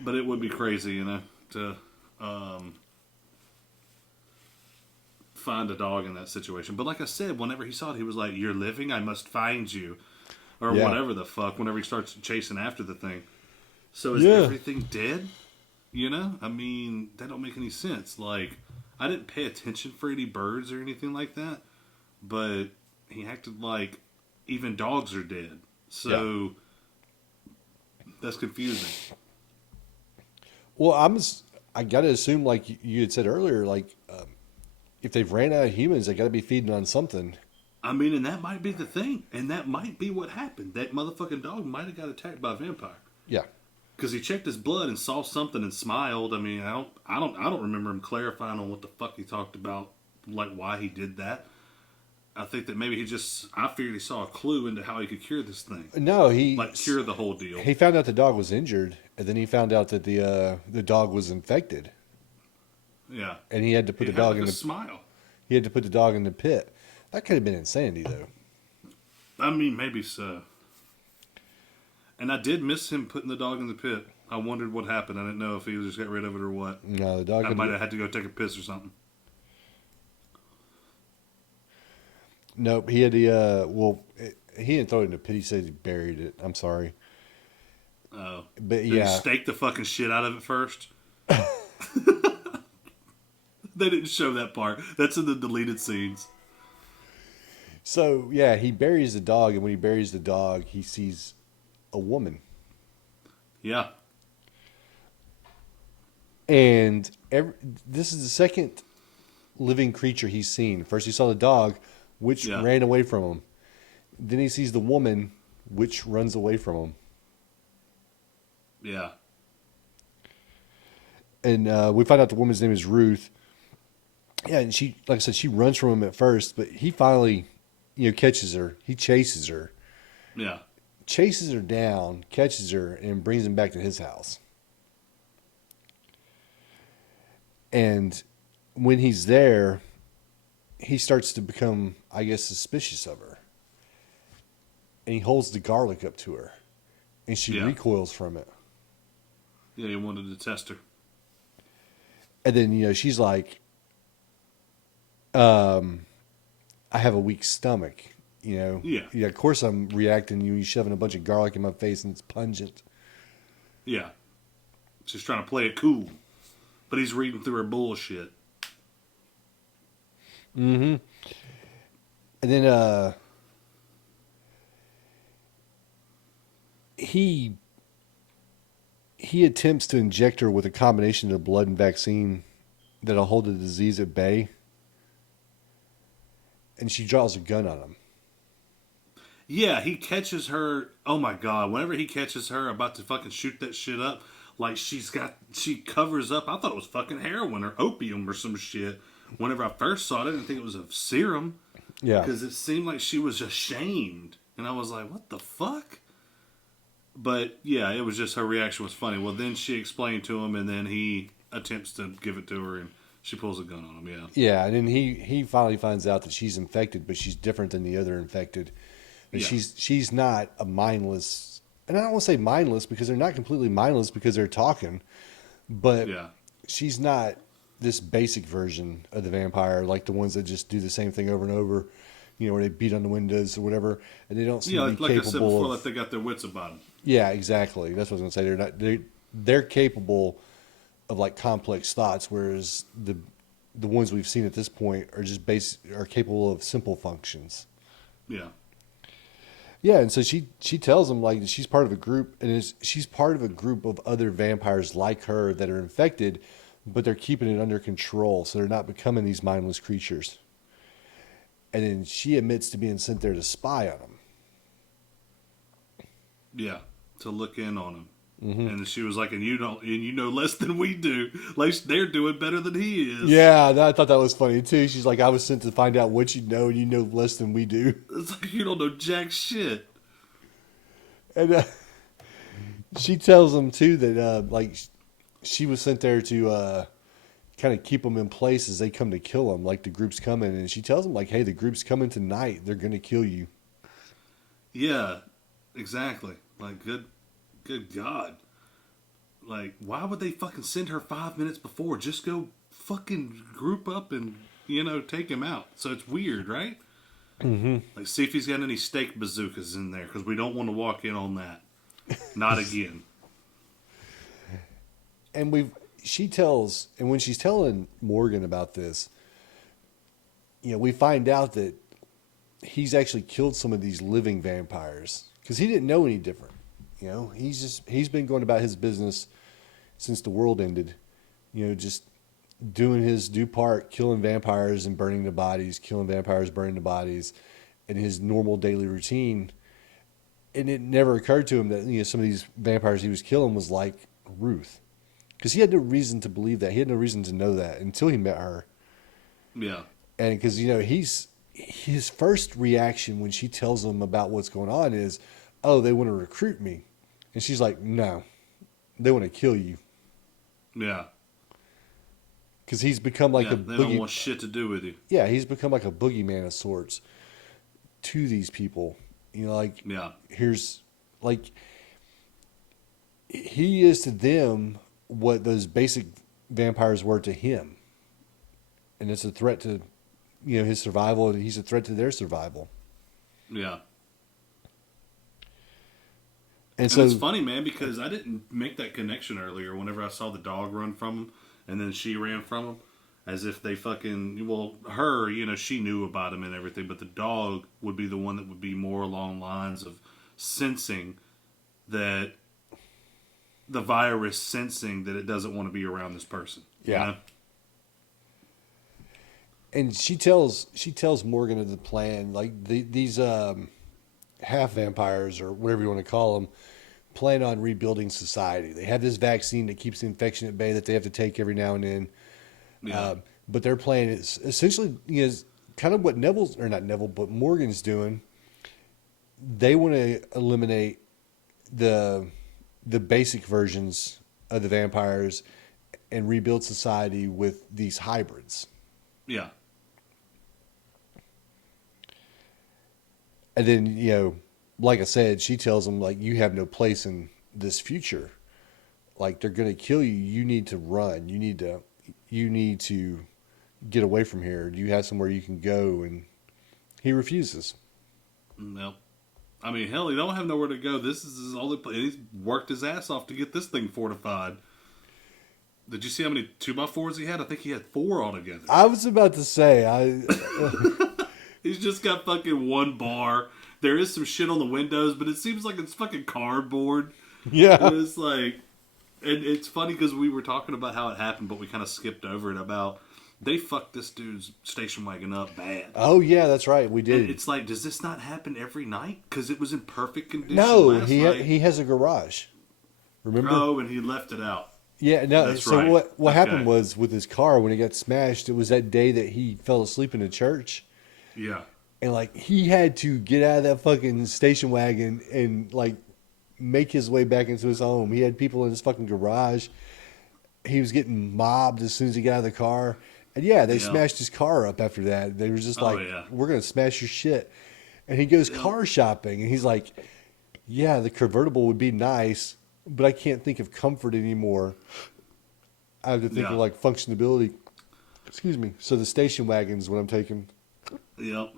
But it would be crazy, you know, to find a dog in that situation. But like I said, whenever he saw it, he was like, "You're living, I must find you." Or Yeah. whatever the fuck, whenever he starts chasing after the thing. So is Yeah. everything dead? You know? I mean, that don't make any sense. Like, I didn't pay attention for any birds or anything like that, but he acted like even dogs are dead. So that's confusing. Well, I got to assume, like you had said earlier, like if they've ran out of humans, they got to be feeding on something. I mean, and that might be the thing, and that might be what happened. That motherfucking dog might have got attacked by a vampire Yeah. because he checked his blood and saw something and smiled. I mean, I don't remember him clarifying on what the fuck he talked about, like why he did that. I think that maybe I figured he saw a clue into how he could cure this thing, No, like cure the whole deal. he found out the dog was injured, and then he found out that the dog was infected, Yeah, and he had to put he the had dog like in a the smile. he had to put the dog in the pit. That could have been insanity, though. I mean, maybe so. And I did miss him putting the dog in the pit. I wondered what happened. I didn't know if he just got rid of it or what. No, the dog. I could might have had to go take a piss or something. Nope, he had the he didn't throw it in the pit. He said he buried it. I'm sorry, Oh. but Did yeah, he stake the fucking shit out of it first? They didn't show that part. That's in the deleted scenes. so yeah, he buries the dog, and when he buries the dog, he sees a woman, Yeah. and this is the second living creature he's seen. First, he saw the dog, which Yeah. ran away from him. Then he sees the woman, which runs away from him. Yeah. And we find out the woman's name is Ruth. Yeah, and she, like I said, she runs from him at first, but he finally, catches her. He chases her, Yeah. chases her down, catches her, and brings him back to his house. And when he's there, he starts to become, I guess, suspicious of her. And he holds the garlic up to her, and she Yeah. recoils from it. Yeah, he wanted to test her. And then, she's like, I have a weak stomach, Yeah. Yeah, of course I'm reacting. You shoving a bunch of garlic in my face and it's pungent. Yeah. She's trying to play it cool. But he's reading through her bullshit. Mm-hmm. And then he attempts to inject her with a combination of blood and vaccine that'll hold the disease at bay. And she draws a gun on him. Yeah, he catches her. Oh my god! Whenever he catches her about to fucking shoot that shit up, like she covers up. I thought it was fucking heroin or opium or some shit. Whenever I first saw it, I didn't think it was a serum Yeah. because it seemed like she was ashamed, and I was like, "What the fuck?" But yeah, it was just her reaction was funny. Well, then she explained to him, and then he attempts to give it to her, and she pulls a gun on him. Yeah, Yeah, and then he finally finds out that she's infected, but she's different than the other infected. And yeah, she's not a mindless, and I don't want to say mindless because they're not completely mindless because they're talking, but yeah. she's not this basic version of the vampire like the ones that just do the same thing over and over, where they beat on the windows or whatever, and they don't seem Yeah, to be like I said capable before, of. like they got their wits about them. Yeah, exactly. That's what I was gonna say. They're capable of like complex thoughts, whereas the ones we've seen at this point are just are capable of simple functions. Yeah, Yeah, and so she tells him like that she's part of a group, and she's part of a group of other vampires like her that are infected, but they're keeping it under control, so they're not becoming these mindless creatures. And then she admits to being sent there to spy on them. yeah. To look in on him. And she was like, and you know less than we do. Like they're doing better than he is. Yeah, I thought that was funny too. She's like, I was sent to find out what you know, and you know less than we do. It's like you don't know jack shit. And she tells them too that like she was sent there to kind of keep them in place as they come to kill them. Like the group's coming, and she tells them like, "Hey, the group's coming tonight. They're gonna kill you." Yeah, exactly. Like good God. Like why would they fucking send her 5 minutes before? Just go fucking group up and take him out. So it's weird, right? Mm-hmm. Like see if he's got any steak bazookas in there because we don't want to walk in on that. Not again. And when she's telling Morgan about this, we find out that he's actually killed some of these living vampires because he didn't know any different. He's been going about his business since the world ended. Just doing his due part, killing vampires and burning the bodies, killing vampires, burning the bodies, in his normal daily routine. And it never occurred to him that some of these vampires he was killing was like Ruth, because he had no reason to believe that. He had no reason to know that until he met her. Yeah. And because his first reaction when she tells him about what's going on is, "Oh, they want to recruit me," and she's like, "No, they want to kill you." Yeah. Because he's become like Yeah, a they don't boogie. want shit to do with you. Yeah, he's become like a boogeyman of sorts to these people. Like Yeah. here's like he is to them what those basic vampires were to him, and it's a threat to his survival, and he's a threat to their survival. Yeah. And And so it's funny, man, because I didn't make that connection earlier whenever I saw the dog run from him and then she ran from him. As if they fucking, well, her, she knew about him and everything, but the dog would be the one that would be more along lines of sensing that the virus sensing that it doesn't want to be around this person. Yeah. And she tells Morgan of the plan, like these half vampires or whatever you want to call them, plan on rebuilding society. They have this vaccine that keeps the infection at bay that they have to take every now and then. Yeah. But their plan is essentially is kind of what but Morgan's doing. They want to eliminate the basic versions of the vampires and rebuild society with these hybrids. Yeah. And then, like I said, she tells them, like, you have no place in this future. Like, they're going to kill you. You need to run. You need to get away from here. Do you have somewhere you can go? And he refuses. No. I mean, hell, he don't have nowhere to go. This is his only place. He's worked his ass off to get this thing fortified. Did you see how many 2x4s he had? I think he had 4 altogether. I was about to say, He's just got fucking one bar. There is some shit on the windows, but it seems like it's fucking cardboard. yeah. And it's like, and it's funny because we were talking about how it happened, but we kind of skipped over it about they fucked this dude's station wagon up bad. Oh yeah, that's right. We did. And it's like, does this not happen every night? Because it was in perfect condition No, last night. he has a garage. Remember? Oh, and he left it out. Yeah, no. That's So right. what Okay. happened was with his car when it got smashed, it was that day that he fell asleep in the church, Yeah. and like he had to get out of that fucking station wagon and like make his way back into his home. He had people in his fucking garage. He was getting mobbed as soon as he got out of the car. And yeah, they Yeah. smashed his car up after that. They were just Oh, like, yeah. we're going to smash your shit. And he goes car shopping and he's like, yeah, the convertible would be nice, but I can't think of comfort anymore. I have to think Yeah. of like functionality. Excuse me. So the station wagon's what I'm taking. Yep.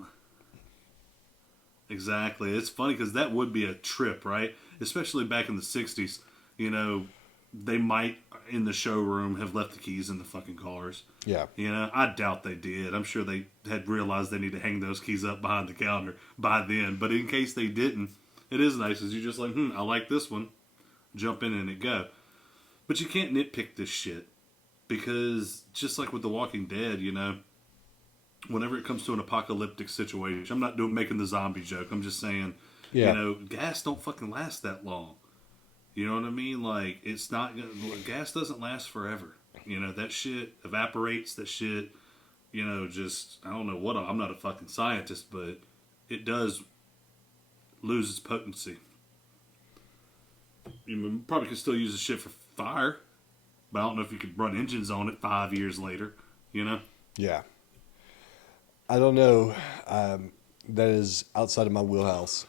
Exactly. It's funny because that would be a trip, right? Especially back in the 60s. You know, they might, in the showroom, have left the keys in the fucking cars. Yeah. You know, I doubt they did. I'm sure they had realized they need to hang those keys up behind the counter by then. But in case they didn't, it is nice. Is you're just like, I like this one. Jump in and it go. But you can't nitpick this shit. Because just like with The Walking Dead, you know, whenever it comes to an apocalyptic situation, I'm not making the zombie joke. I'm just saying, Yeah. you know, gas don't fucking last that long. You know what I mean? Like, it's not gas doesn't last forever. You know, that shit evaporates. That shit, you know, just I don't know what. I'm not a fucking scientist, but it does lose its potency. You probably could still use the shit for fire, but I don't know if you could run engines on it 5 years later. You know? Yeah. I don't know. That is outside of my wheelhouse.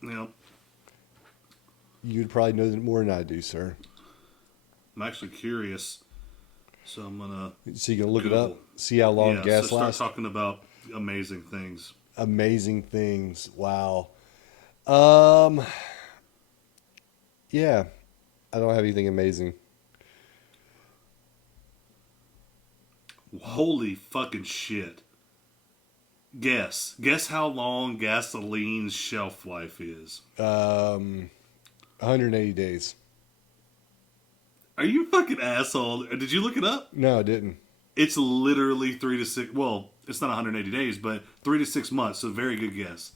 You know. You'd probably know more than I do, sir. I'm actually curious, so I'm gonna. So you're gonna look it Google. up, see how long Yeah, gas so start lasts. talking about amazing things. Amazing things. Wow. Yeah. I don't have anything amazing. Holy fucking shit! Guess how long gasoline's shelf life is. 180 days. Are you a fucking asshole? Did you look it up? No, I didn't. It's literally 3 to 6. Well, it's not 180 days, but 3 to 6 months. So very good guess.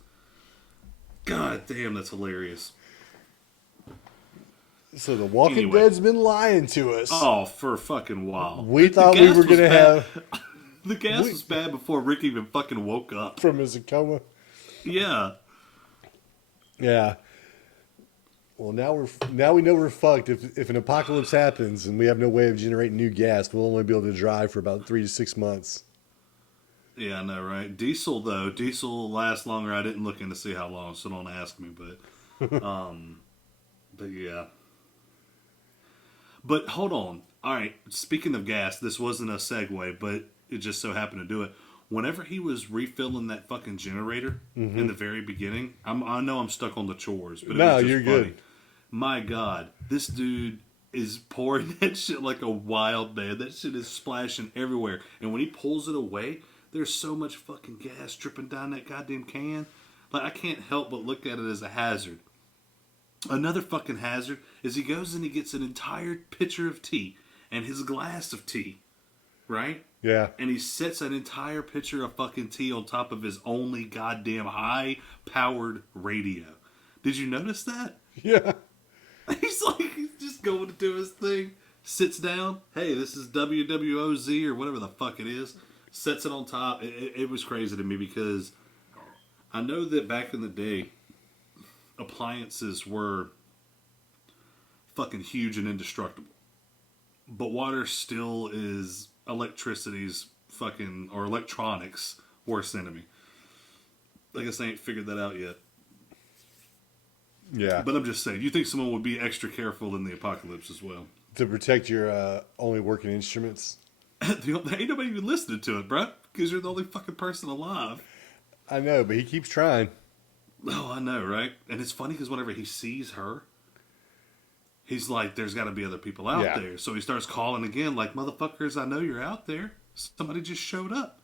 God damn, that's hilarious. So The Walking Anyway. Dead's been lying to us. Oh, for a fucking while. We The thought we gas were was going to bad. have The gas was bad before Rick even fucking woke up. from his coma. Yeah. Yeah. Well, now we know we're fucked. If an apocalypse happens and we have no way of generating new gas, we'll only be able to drive for about 3 to 6 months. Yeah, I know, right? Diesel, though. Diesel lasts longer. I didn't look in to see how long, so don't ask me. But yeah. But hold on. All right. Speaking of gas, this wasn't a segue, but it just so happened to do it. Whenever he was refilling that fucking generator in the very beginning, I know I'm stuck on the chores, but it No, was just you're funny. good. My God, this dude is pouring that shit like a wild man. That shit is splashing everywhere. And when he pulls it away, there's so much fucking gas dripping down that goddamn can. Like, I can't help but look at it as a hazard. Another fucking hazard is he goes and he gets an entire pitcher of tea and his glass of tea, right? Yeah. And he sets an entire pitcher of fucking tea on top of his only goddamn high-powered radio. Did you notice that? Yeah. He's just going to do his thing. Sits down. Hey, this is WWOZ or whatever the fuck it is. Sets it on top. It was crazy to me because I know that back in the day, appliances were fucking huge and indestructible. But water still is electricity's fucking, or electronics' worst enemy. I guess I ain't figured that out yet. Yeah. But I'm just saying, you think someone would be extra careful in the apocalypse as well? To protect your only working instruments. There ain't nobody even listening to it, bruh. Because you're the only fucking person alive. I know, but he keeps trying. Oh, I know, right? And it's funny because whenever he sees her, he's like, there's got to be other people out Yeah. there. So he starts calling again, like, motherfuckers, I know you're out there. Somebody just showed up.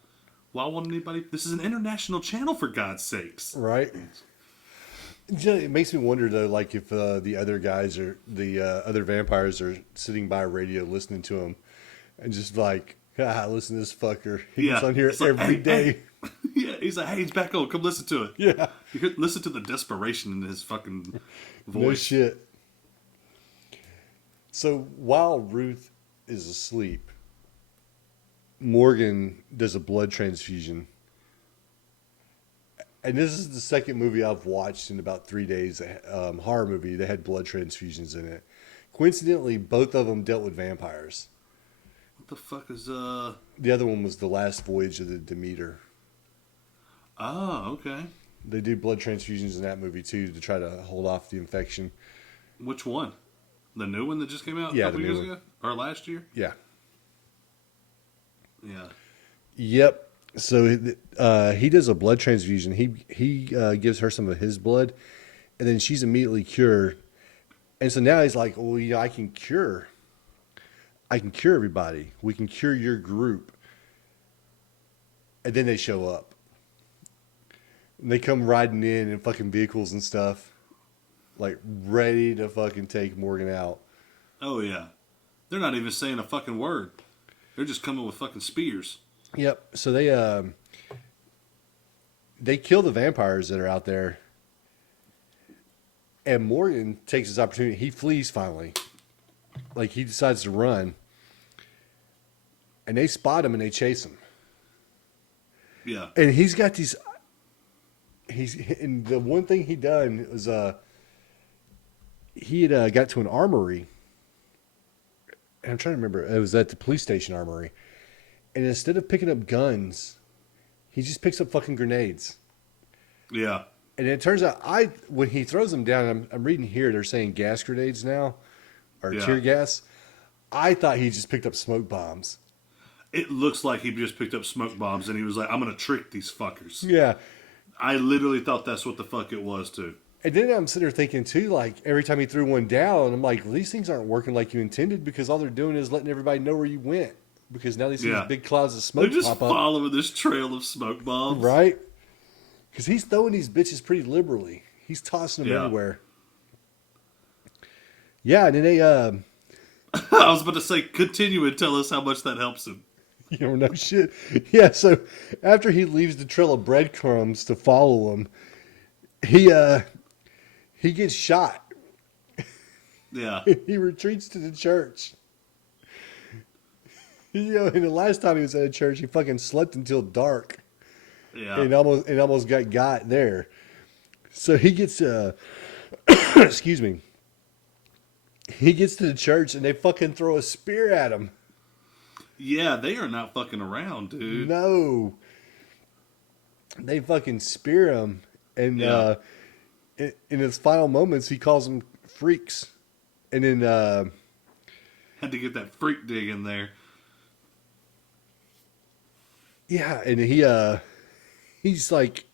Why won't anybody? This is an international channel, for God's sakes. Right. You know, it makes me wonder though, like if the other guys or the other vampires are sitting by a radio listening to him, and just like God, listen to this fucker. He Yeah, gets on here it's like, every hey, day. hey. Yeah, he's like, hey, he's back on. Come listen to it. Yeah. You could listen to the desperation in his fucking No voice. shit. So while Ruth is asleep, Morgan does a blood transfusion. And this is the second movie I've watched in about 3 days. Horror movie that had blood transfusions in it. Coincidentally, both of them dealt with vampires. What the fuck is The other one was The Last Voyage of the Demeter. Oh, okay. They do blood transfusions in that movie too to try to hold off the infection. Which one? The new one that just came out a Yeah, couple the new years one. ago? Or last year? Yeah. Yeah. Yep. So he does a blood transfusion. He gives her some of his blood, and then she's immediately cured. And so now he's like, well, I can cure everybody. We can cure your group. And then they show up. And they come riding in fucking vehicles and stuff, like ready to fucking take Morgan out. Oh, yeah. They're not even saying a fucking word. They're just coming with fucking spears. Yep. So they kill the vampires that are out there. And Morgan takes his opportunity. He flees finally. Like, he decides to run. And they spot him and they chase him. Yeah. And he's got these. And the one thing he done was he had got to an armory. And I'm trying to remember. It was at the police station armory. And instead of picking up guns, he just picks up fucking grenades. Yeah. And it turns out, when he throws them down, I'm reading here, they're saying gas grenades now, or Yeah. tear gas. I thought he just picked up smoke bombs. It looks like he just picked up smoke bombs and he was like, I'm going to trick these fuckers. Yeah. I literally thought that's what the fuck it was, too. And then I'm sitting there thinking, too, like, every time he threw one down, I'm like, well, these things aren't working like you intended because all they're doing is letting everybody know where you went. Because now they see Yeah. these big clouds of They're smoke just pop up. following this trail of smoke bombs. Right? Because he's throwing these bitches pretty liberally. He's tossing them Yeah. everywhere. Yeah, and then they, I was about to say, continue and tell us how much that helps him. you don't know shit. Yeah, so after he leaves the trail of breadcrumbs to follow him, he gets shot. Yeah. He retreats to the church. And the last time he was at a church, he fucking slept until dark. Yeah. And almost got there. So he gets excuse me. He gets to the church and they fucking throw a spear at him. Yeah, they are not fucking around, dude. No. They fucking spear him, and Yeah. in his final moments he calls them freaks. And then Had to get that freak dig in there. yeah, and he's like,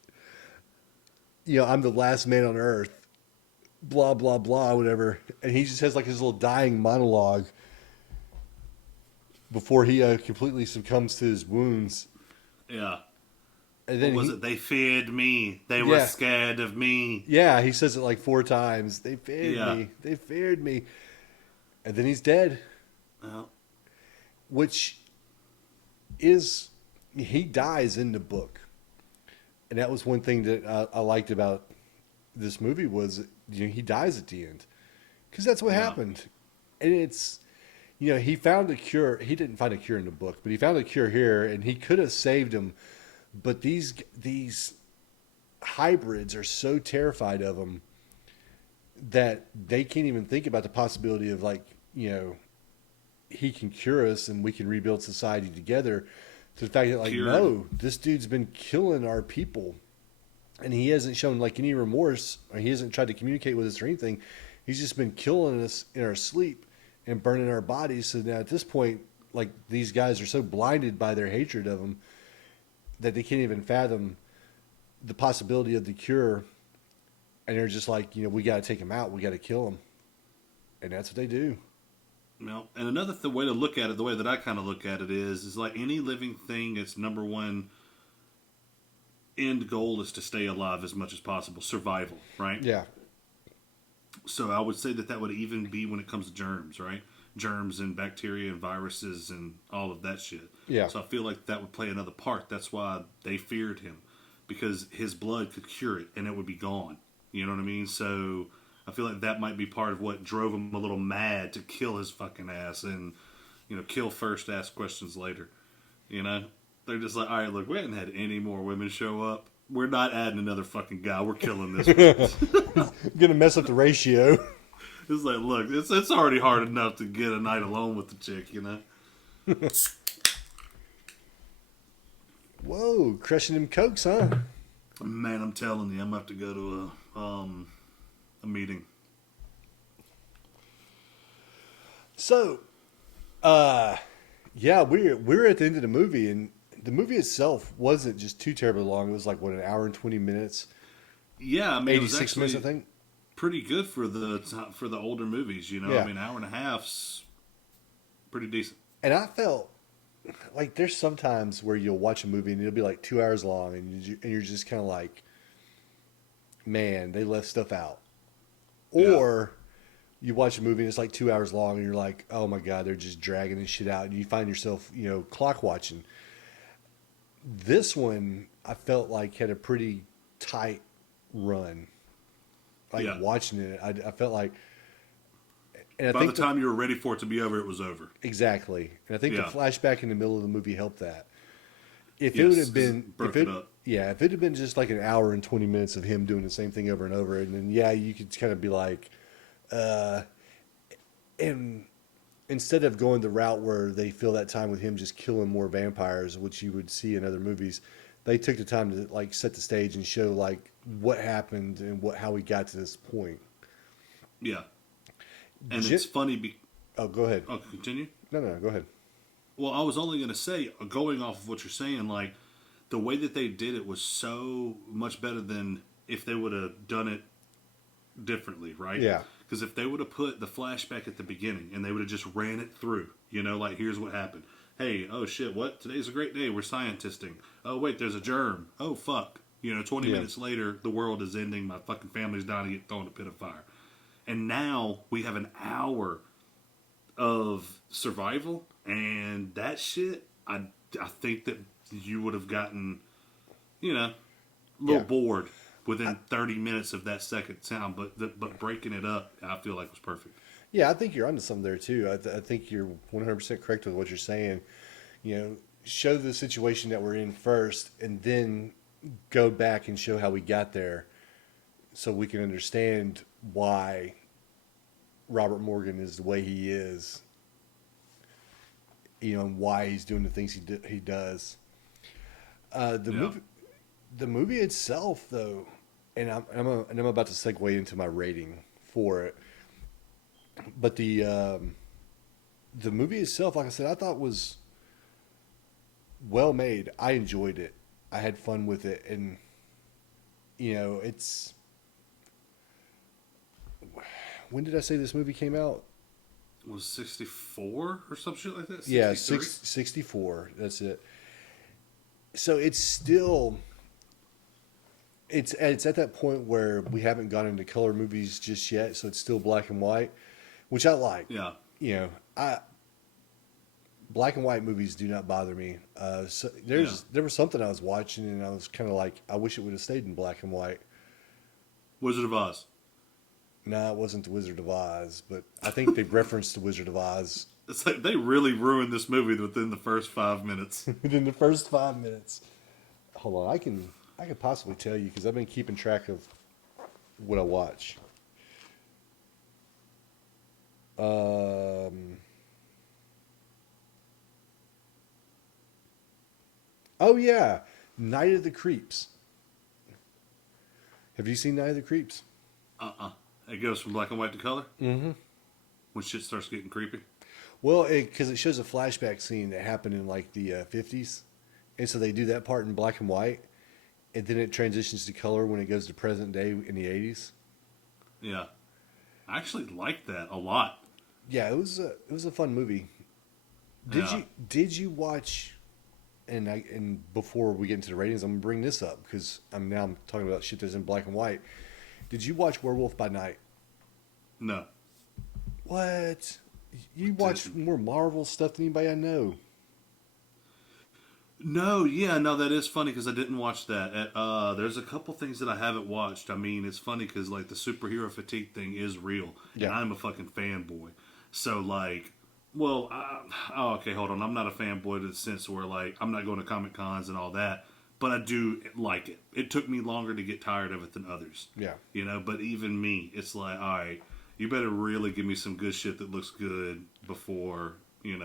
I'm the last man on earth. Blah blah blah, whatever. And he just has like his little dying monologue before he completely succumbs to his wounds. Yeah. And then What was it? They feared me. They were Yeah. scared of me. Yeah, he says it like 4 times. They feared Yeah. me. They feared me. And then he's dead, Well, which he dies in the book. And that was one thing that I liked about this movie was he dies at the end. Because that's what Yeah. happened. And it's, he found a cure. He didn't find a cure in the book, but he found a cure here, and he could have saved him. But these hybrids are so terrified of him that they can't even think about the possibility of he can cure us and we can rebuild society together. To the fact that Cured. no, this dude's been killing our people, and he hasn't shown any remorse, or he hasn't tried to communicate with us or anything. He's just been killing us in our sleep and burning our bodies. So now at this point, these guys are so blinded by their hatred of him that they can't even fathom the possibility of the cure. And they're just like, we got to take him out. We got to kill him. And that's what they do. well, and another way to look at it, the way that I kind of look at it is like any living thing, its number one end goal is to stay alive as much as possible. Survival, right? Yeah. So I would say that would even be when it comes to germs, right? germs and bacteria and viruses and all of that shit. Yeah. So I feel like that would play another part. That's why they feared him, because his blood could cure it and it would be gone. You know what I mean? So I feel like that might be part of what drove him a little mad to kill his fucking ass and, kill first, ask questions later. You know? They're just like, all right, look, we haven't had any more women show up. We're not adding another fucking guy. We're killing this one. Gonna mess up the ratio. It's like, look, it's already hard enough to get a night alone with the chick, you know? Whoa, crushing them cokes, huh? Man, I'm telling you, I'm going to have to go to a meeting. So, yeah, we're at the end of the movie, and the movie itself wasn't just too terribly long. It was like, what, an hour and 20 minutes? Yeah, I mean, it was 86 actually minutes, I think. pretty good for the older movies, you know? Yeah. I mean, an hour and a half's pretty decent. And I felt like there's sometimes where you'll watch a movie and it'll be like 2 hours long, and you're just kind of like, man, they left stuff out. Or you watch a movie and it's like 2 hours long, and you're like, oh my god, they're just dragging this shit out, and you find yourself, clock watching. This one, I felt like had a pretty tight run. Like watching it, I felt like, and I By think the time you were ready for it to be over, it was over. exactly, and I think the flashback in the middle of the movie helped that. If it Yes, would have been, broke it up. yeah, if it had been just like an hour and 20 minutes of him doing the same thing over and over, and then you could kind of be like, and instead of going the route where they fill that time with him just killing more vampires, which you would see in other movies, they took the time to like set the stage and show like what happened and how we got to this point. Yeah. And it's funny. Oh, go ahead. Oh, continue? No, go ahead. Well, I was only going to say, going off of what you're saying, like, the way that they did it was so much better than if they would have done it differently, right? Yeah. Because if they would have put the flashback at the beginning and they would have just ran it through, like, here's what happened. Hey, oh shit, what? Today's a great day. We're scientisting. Oh, wait, there's a germ. Oh, fuck. 20 minutes later, the world is ending. My fucking family's dying to get thrown in a pit of fire. And now we have an hour of survival, and that shit, I think that you would have gotten, a little bored within 30 minutes of that second sound. But breaking it up, I feel like was perfect. Yeah, I think you're onto something there too. I think you're 100% correct with what you're saying. Show the situation that we're in first, and then go back and show how we got there, so we can understand why Robert Morgan is the way he is. And why he's doing the things he does. The movie itself, though, and I'm about to segue into my rating for it. But the movie itself, like I said, I thought was well made. I enjoyed it. I had fun with it, and it's. When did I say this movie came out? It was 64 or some shit like that? 63? Yeah, 64. That's it. So it's still. It's at that point where we haven't gone into color movies just yet, so it's still black and white, which I like. Yeah. Black and white movies do not bother me. So there was something I was watching, and I was kind of like, I wish it would have stayed in black and white. Wizard of Oz. No, it wasn't The Wizard of Oz, but I think they referenced The Wizard of Oz. It's like they really ruined this movie within the first 5 minutes. Within the first 5 minutes. Hold on, I can possibly tell you because I've been keeping track of what I watch. Oh yeah, Night of the Creeps. Have you seen Night of the Creeps? It goes from black and white to color? Mm-hmm. When shit starts getting creepy? Well, because it shows a flashback scene that happened in like the 50s. And so they do that part in black and white. And then it transitions to color when it goes to present day in the 80s. Yeah. I actually liked that a lot. Yeah, it was a fun movie. Did you watch, and before we get into the ratings, I'm going to bring this up because I'm talking about shit that's in black and white. Did you watch Werewolf by Night? No. What? You watch more Marvel stuff than anybody I know. No, yeah, no, that is funny because I didn't watch that. There's a couple things that I haven't watched. I mean, it's funny because like the superhero fatigue thing is real, and Yeah. I'm a fucking fanboy. So like, well, oh, okay, hold on. I'm not a fanboy to the sense where like I'm not going to Comic Cons and all that, but I do like it. It took me longer to get tired of it than others, Yeah. you know. But even me, it's like, all right, you better really give me some good shit that looks good before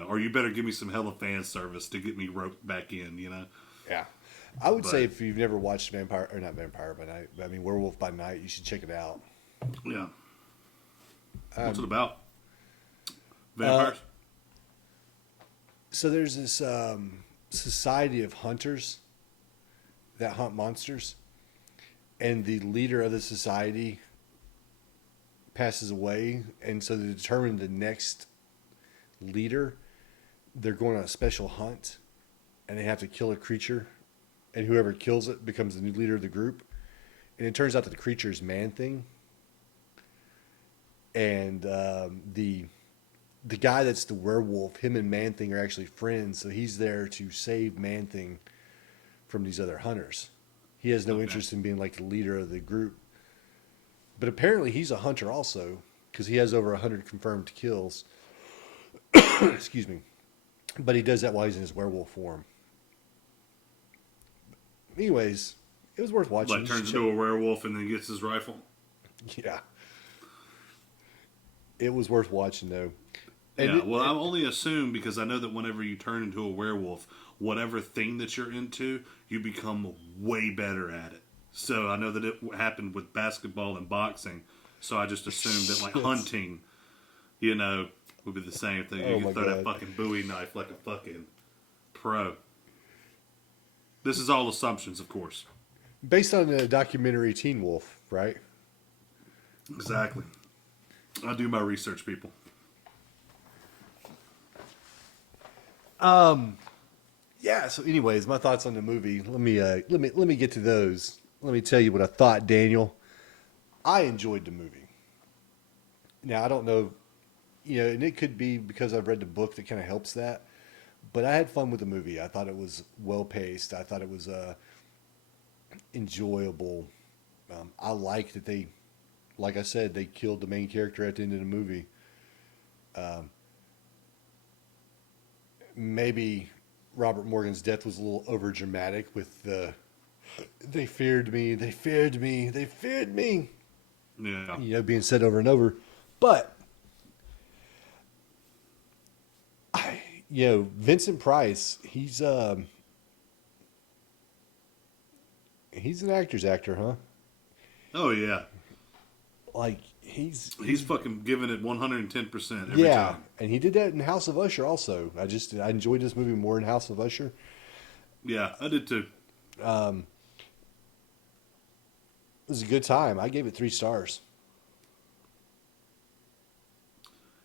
or you better give me some hella fan service to get me roped back in, Yeah. I would say But if you've never watched Vampire, or not Vampire by Night, I mean Werewolf by Night, you should check it out. yeah, what's it about? Uh, Vampires? so there's this society of hunters that hunt monsters, and the leader of the society passes away, and so to determine the next leader, they're going on a special hunt, and they have to kill a creature, and whoever kills it becomes the new leader of the group. And it turns out that the creature is Man Thing, and the guy that's the werewolf, him and Man Thing are actually friends, so he's there to save Man Thing from these other hunters. He has no Okay. interest in being like the leader of the group, but apparently he's a hunter also because he has over 100 confirmed kills. Excuse me, but he does that while he's in his werewolf form. Anyways, it was worth watching. Like You should turns check. into a werewolf and then gets his rifle. Yeah, it was worth watching though. And Yeah, well, I only assume because I know that whenever you turn into a werewolf, whatever thing that you're into, you become way better at it. So I know that it happened with basketball and boxing. So I just assumed that like Shit. hunting, would be the same thing. Oh You my could throw that God. fucking Bowie knife like a fucking pro. This is all assumptions, of course. Based on the documentary Teen Wolf, right? Exactly. I do my research, people. Yeah. So, anyways, my thoughts on the movie. Let me get to those. Let me tell you what I thought, Daniel. I enjoyed the movie. Now I don't know, and it could be because I've read the book that kind of helps that. But I had fun with the movie. I thought it was well paced. I thought it was enjoyable. I like that they, like I said, they killed the main character at the end of the movie. Maybe Robert Morgan's death was a little over dramatic with the "they feared me, they feared me, they feared me," Yeah. being said over and over. But Vincent Price, he's an actor's actor, huh? Oh yeah. Like he's He's fucking giving it 110% every yeah, time. and he did that in House of Usher also. I enjoyed this movie more in House of Usher. Yeah, I did too. It was a good time. I gave it 3 stars.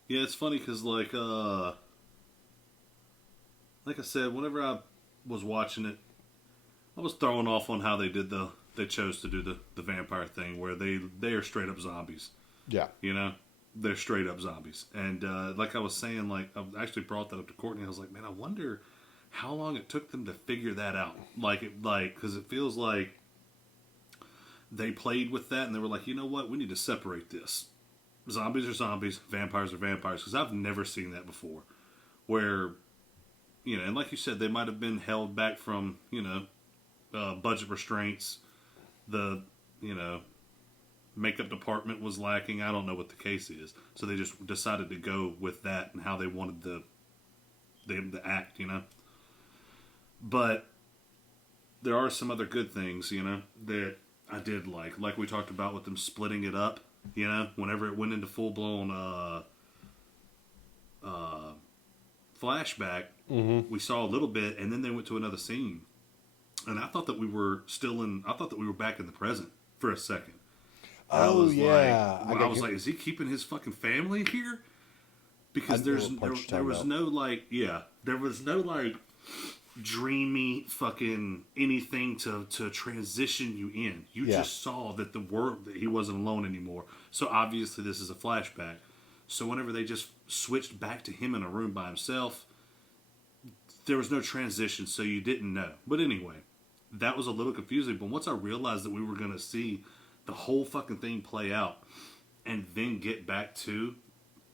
Yeah, it's funny because like I said, whenever I was watching it, I was throwing off on how they chose to do the vampire thing where they are straight up zombies. Yeah, You know, they're straight up zombies. And like I was saying, like I actually brought that up to Courtney. I was like, man, I wonder how long it took them to figure that out. Because it feels like they played with that and they were like, you know what, we need to separate this. Zombies are zombies, vampires are vampires. Because I've never seen that before, where and like you said, they might have been held back from budget restraints. The makeup department was lacking. I don't know what the case is, so they just decided to go with that and how they wanted them to act. But there are some other good things, that I did like we talked about with them splitting it up. Whenever it went into full blown flashback, we saw a little bit, and then they went to another scene, and I thought that we were I thought that we were back in the present for a second. I oh was yeah, I was like, is he keeping his fucking family here? I Because know what part you're there talking was about. no there was no dreamy fucking anything to transition you in. You Yeah. just saw that that he wasn't alone anymore. So obviously this is a flashback. So whenever they just switched back to him in a room by himself, there was no transition, so you didn't know. But anyway, that was a little confusing. But once I realized that we were going to see the whole fucking thing play out, and then get back to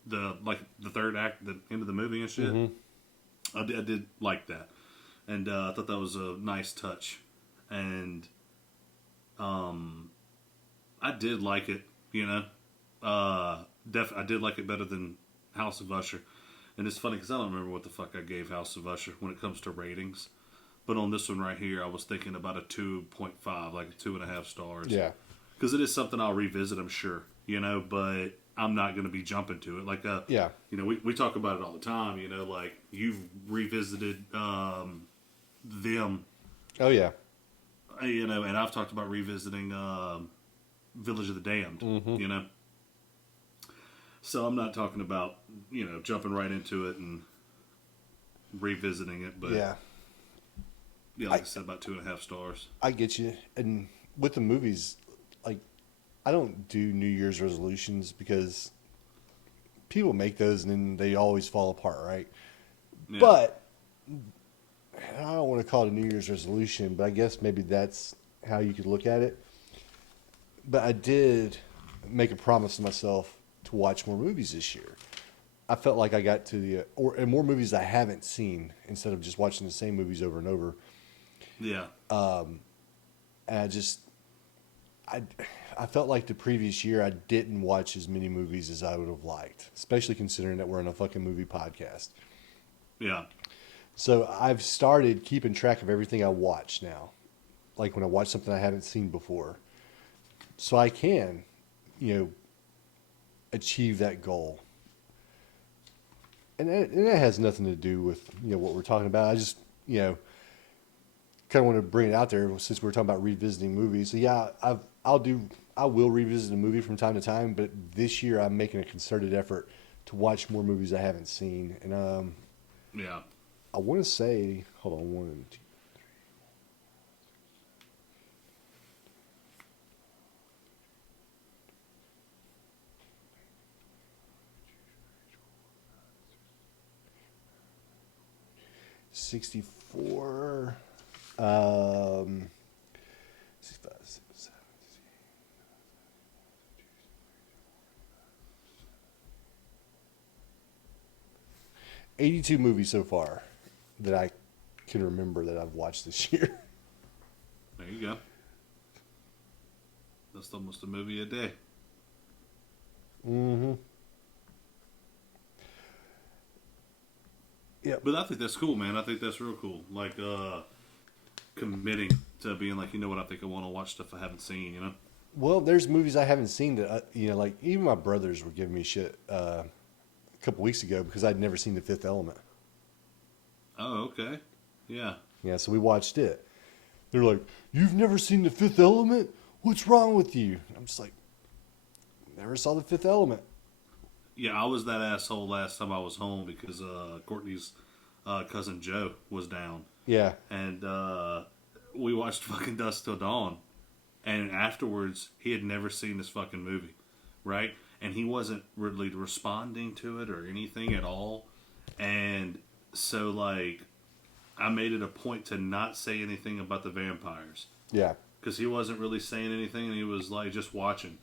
the third act, the end of the movie and shit, I did like that, and I thought that was a nice touch, and I did like it. You know, I did like it better than House of Usher. And it's funny because I don't remember what the fuck I gave House of Usher when it comes to ratings. But on this one right here, I was thinking about a 2.5, like 2.5 stars. Yeah. Because it is something I'll revisit, I'm sure. You know, but I'm not going to be jumping to it. Like, Yeah. you know, we talk about it all the time. You know, like you've revisited them. Oh, yeah. You know, and I've talked about revisiting Village of the Damned. You know. So I'm not talking about, you know, jumping right into it and revisiting it, but Yeah. Like I said, about 2.5 stars. I get you. And with the movies, like, I don't do New Year's resolutions because people make those and then they always fall apart, right? Yeah. But I don't want to call it a New Year's resolution, but I guess maybe that's how you could look at it. But I did make a promise to myself to watch more movies this year. I felt like I got to and more movies I haven't seen instead of just watching the same movies over and over. Yeah. And I felt like the previous year I didn't watch as many movies as I would have liked, especially considering that we're in a fucking movie podcast. Yeah. So I've started keeping track of everything I watch now. Like when I watch something I haven't seen before. So I can, you know, achieve that goal. And that has nothing to do with, you know, what we're talking about. I just, you know, kind of want to bring it out there since we're talking about revisiting movies. So yeah, I will revisit a movie from time to time, but this year I'm making a concerted effort to watch more movies I haven't seen. And Yeah. I want to say, hold on, 1, 2, 64, 65, 67, 82 movies so far that I can remember that I've watched this year. There you go. That's almost a movie a day. Mm-hmm. Yep. But I think that's cool, man. I think that's real cool. Like, committing to being like, you know what, I think I want to watch stuff I haven't seen, you know? Well, there's movies I haven't seen that, you know, like even my brothers were giving me shit a couple weeks ago because I'd never seen The Fifth Element. Oh, okay. Yeah. Yeah, so we watched it. They're like, "You've never seen The Fifth Element? What's wrong with you?" I'm just like, "Never saw The Fifth Element." Yeah, I was that asshole last time I was home because Courtney's cousin Joe was down. Yeah. And we watched fucking Dusk Till Dawn. And afterwards, he had never seen this fucking movie, right? And he wasn't really responding to it or anything at all. And so, like, I made it a point to not say anything about the vampires. Yeah. Because he wasn't really saying anything, and he was, like, just watching.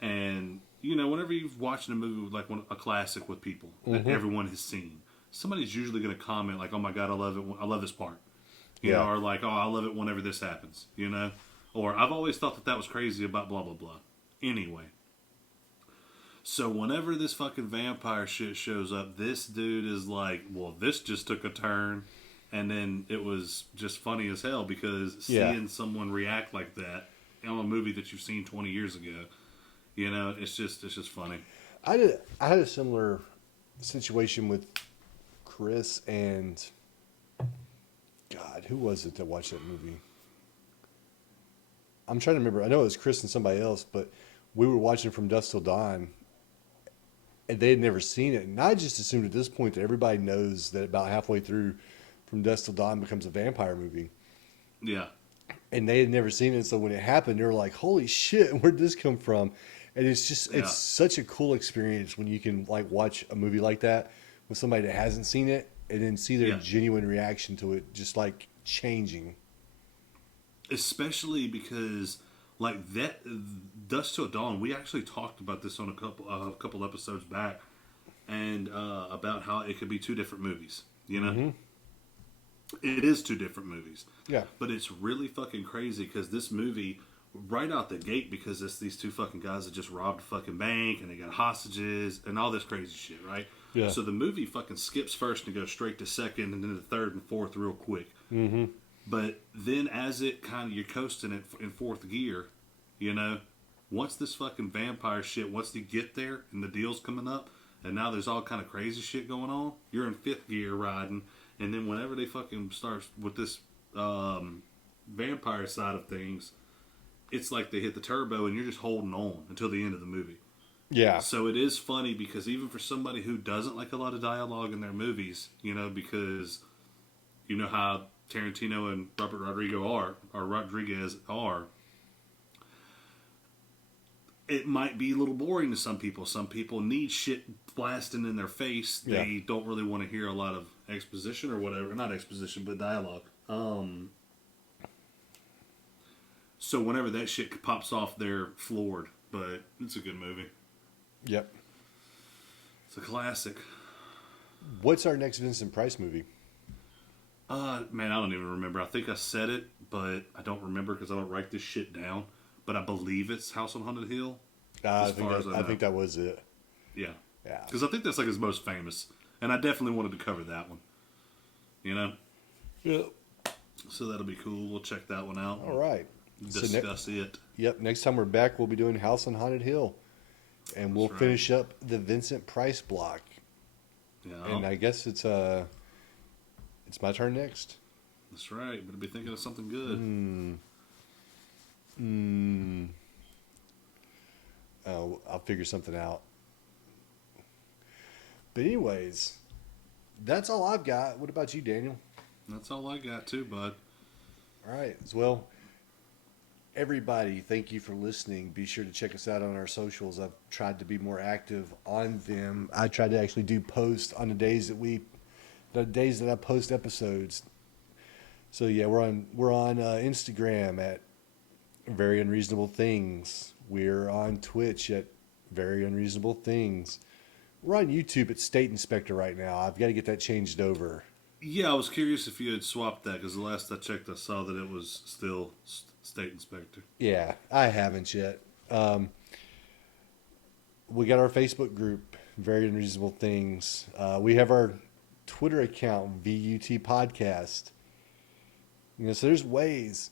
And, you know, whenever you've watched a movie, like a classic with people that everyone has seen, somebody's usually going to comment, like, "Oh my God, I love it. I love this part." You know, or like, "Oh, I love it whenever this happens," you know? Or, "I've always thought that was crazy about blah, blah, blah." Anyway. So whenever this fucking vampire shit shows up, this dude is like, "Well, this just took a turn." And then it was just funny as hell because seeing someone react like that on a movie that you've seen 20 years ago, you know, it's just funny. I had a similar situation with Chris and God, who was it that watched that movie? I'm trying to remember. I know it was Chris and somebody else, but we were watching From Dusk Till Dawn, and they had never seen it. And I just assumed at this point that everybody knows that about halfway through From Dusk Till Dawn becomes a vampire movie. Yeah. And they had never seen it, so when it happened, they were like, "Holy shit, where'd this come from?" And it's just Yeah. it's such a cool experience when you can like watch a movie like that with somebody that hasn't seen it and then see their Yeah. genuine reaction to it, just like changing. Especially because like that Dust Till Dawn, we actually talked about this on a couple episodes back, and about how it could be two different movies. You know, it is two different movies. Yeah. But it's really fucking crazy because this movie, right out the gate, because it's these two fucking guys that just robbed a fucking bank and they got hostages and all this crazy shit, right? Yeah. So the movie fucking skips first and goes straight to second and then to third and fourth real quick. Mm-hmm. But then as it kind of, you're coasting it in fourth gear, you know, once this fucking vampire shit, once you get there and the deal's coming up, and now there's all kind of crazy shit going on, you're in fifth gear riding, and then whenever they fucking start with this vampire side of things, it's like they hit the turbo and you're just holding on until the end of the movie. Yeah. So it is funny because even for somebody who doesn't like a lot of dialogue in their movies, you know, because you know how Tarantino and Robert Rodriguez are, it might be a little boring to some people. Some people need shit blasting in their face. Yeah. They don't really want to hear a lot of exposition or whatever. Not exposition, but dialogue. So whenever that shit pops off, they're floored. But it's a good movie. Yep. It's a classic. What's our next Vincent Price movie? Man, I don't even remember. I think I said it, but I don't remember because I don't write this shit down. But I believe it's House on Haunted Hill. I think that was it. Yeah. Yeah. Because I think that's like his most famous. And I definitely wanted to cover that one. You know? Yep. So that'll be cool. We'll check that one out. All right. Discuss it. Yep. Next time we're back, we'll be doing House on Haunted Hill. And we'll right. finish up the Vincent Price block. Yeah. And I guess it's my turn next. That's right. Better be thinking of something good. Oh, I'll figure something out. But anyways, that's all I've got. What about you, Daniel? That's all I got too, bud. All right. Well, everybody, thank you for listening. Be sure to check us out on our socials. I've tried to be more active on them. I tried to actually do posts on the days that I post episodes. So yeah, we're on Instagram at Very Unreasonable Things. We're on Twitch at Very Unreasonable Things. We're on YouTube at State Inspector right now. I've got to get that changed over. Yeah, I was curious if you had swapped that because the last I checked, I saw that it was still State Inspector. Yeah, I haven't yet. We got our Facebook group, Very Unreasonable Things. We have our Twitter account, VUT Podcast. You know, so there's ways.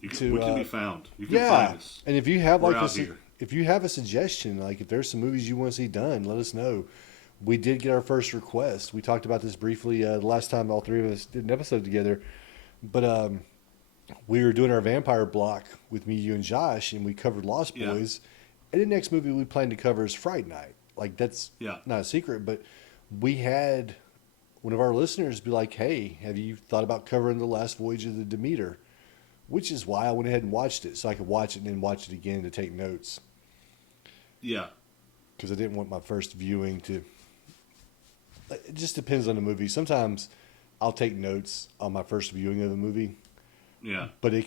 We can be found. You can Yeah, find us. and if you have We're out here. if you have a suggestion, like if there's some movies you want to see done, let us know. We did get our first request. We talked about this briefly the last time all three of us did an episode together. But we were doing our vampire block with me, you, and Josh, and we covered Lost Yeah. Boys. And the next movie we plan to cover is Fright Night. Like, that's not a secret, but we had one of our listeners be like, hey, have you thought about covering The Last Voyage of the Demeter? Which is why I went ahead and watched it, so I could watch it and then watch it again to take notes. Yeah. Because I didn't want my first viewing to... It just depends on the movie. Sometimes I'll take notes on my first viewing of a movie. Yeah. But it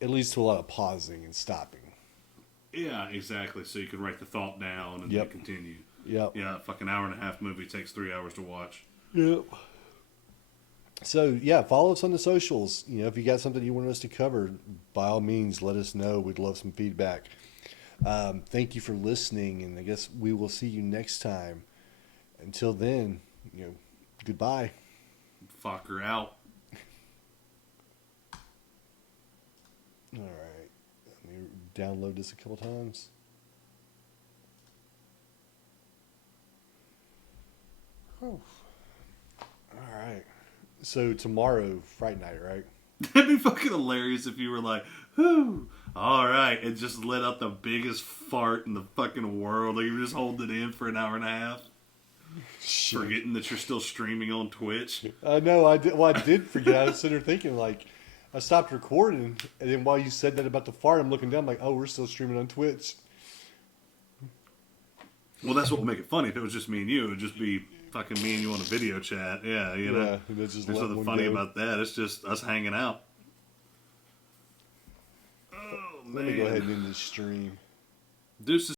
leads to a lot of pausing and stopping. Yeah, exactly. So you can write the thought down and then continue. Yep. Yeah, fucking hour and a half movie takes 3 hours to watch. Yep. So, yeah, follow us on the socials. You know, if you got something you want us to cover, by all means, let us know. We'd love some feedback. Thank you for listening, and I guess we will see you next time. Until then, you know, goodbye. Fucker out. All right. Let me download this a couple times. Oh. All right. So tomorrow, Fright Night, right? That'd be fucking hilarious if you were like, whoo, all right, and just let out the biggest fart in the fucking world. Like you were just holding it in for an hour and a half. Shit. Forgetting that you're still streaming on Twitch. No, I did. Well, I did forget. I was sitting there thinking, like, I stopped recording, and then while you said that about the fart, I'm looking down, I'm like, oh, we're still streaming on Twitch. Well, that's what would make it funny. If it was just me and you, it would just be fucking me and you on a video chat. Yeah, you know. Yeah, and then just There's let nothing one funny go. about that. It's just us hanging out. Oh, man. Let me go ahead and end this stream. Deuces.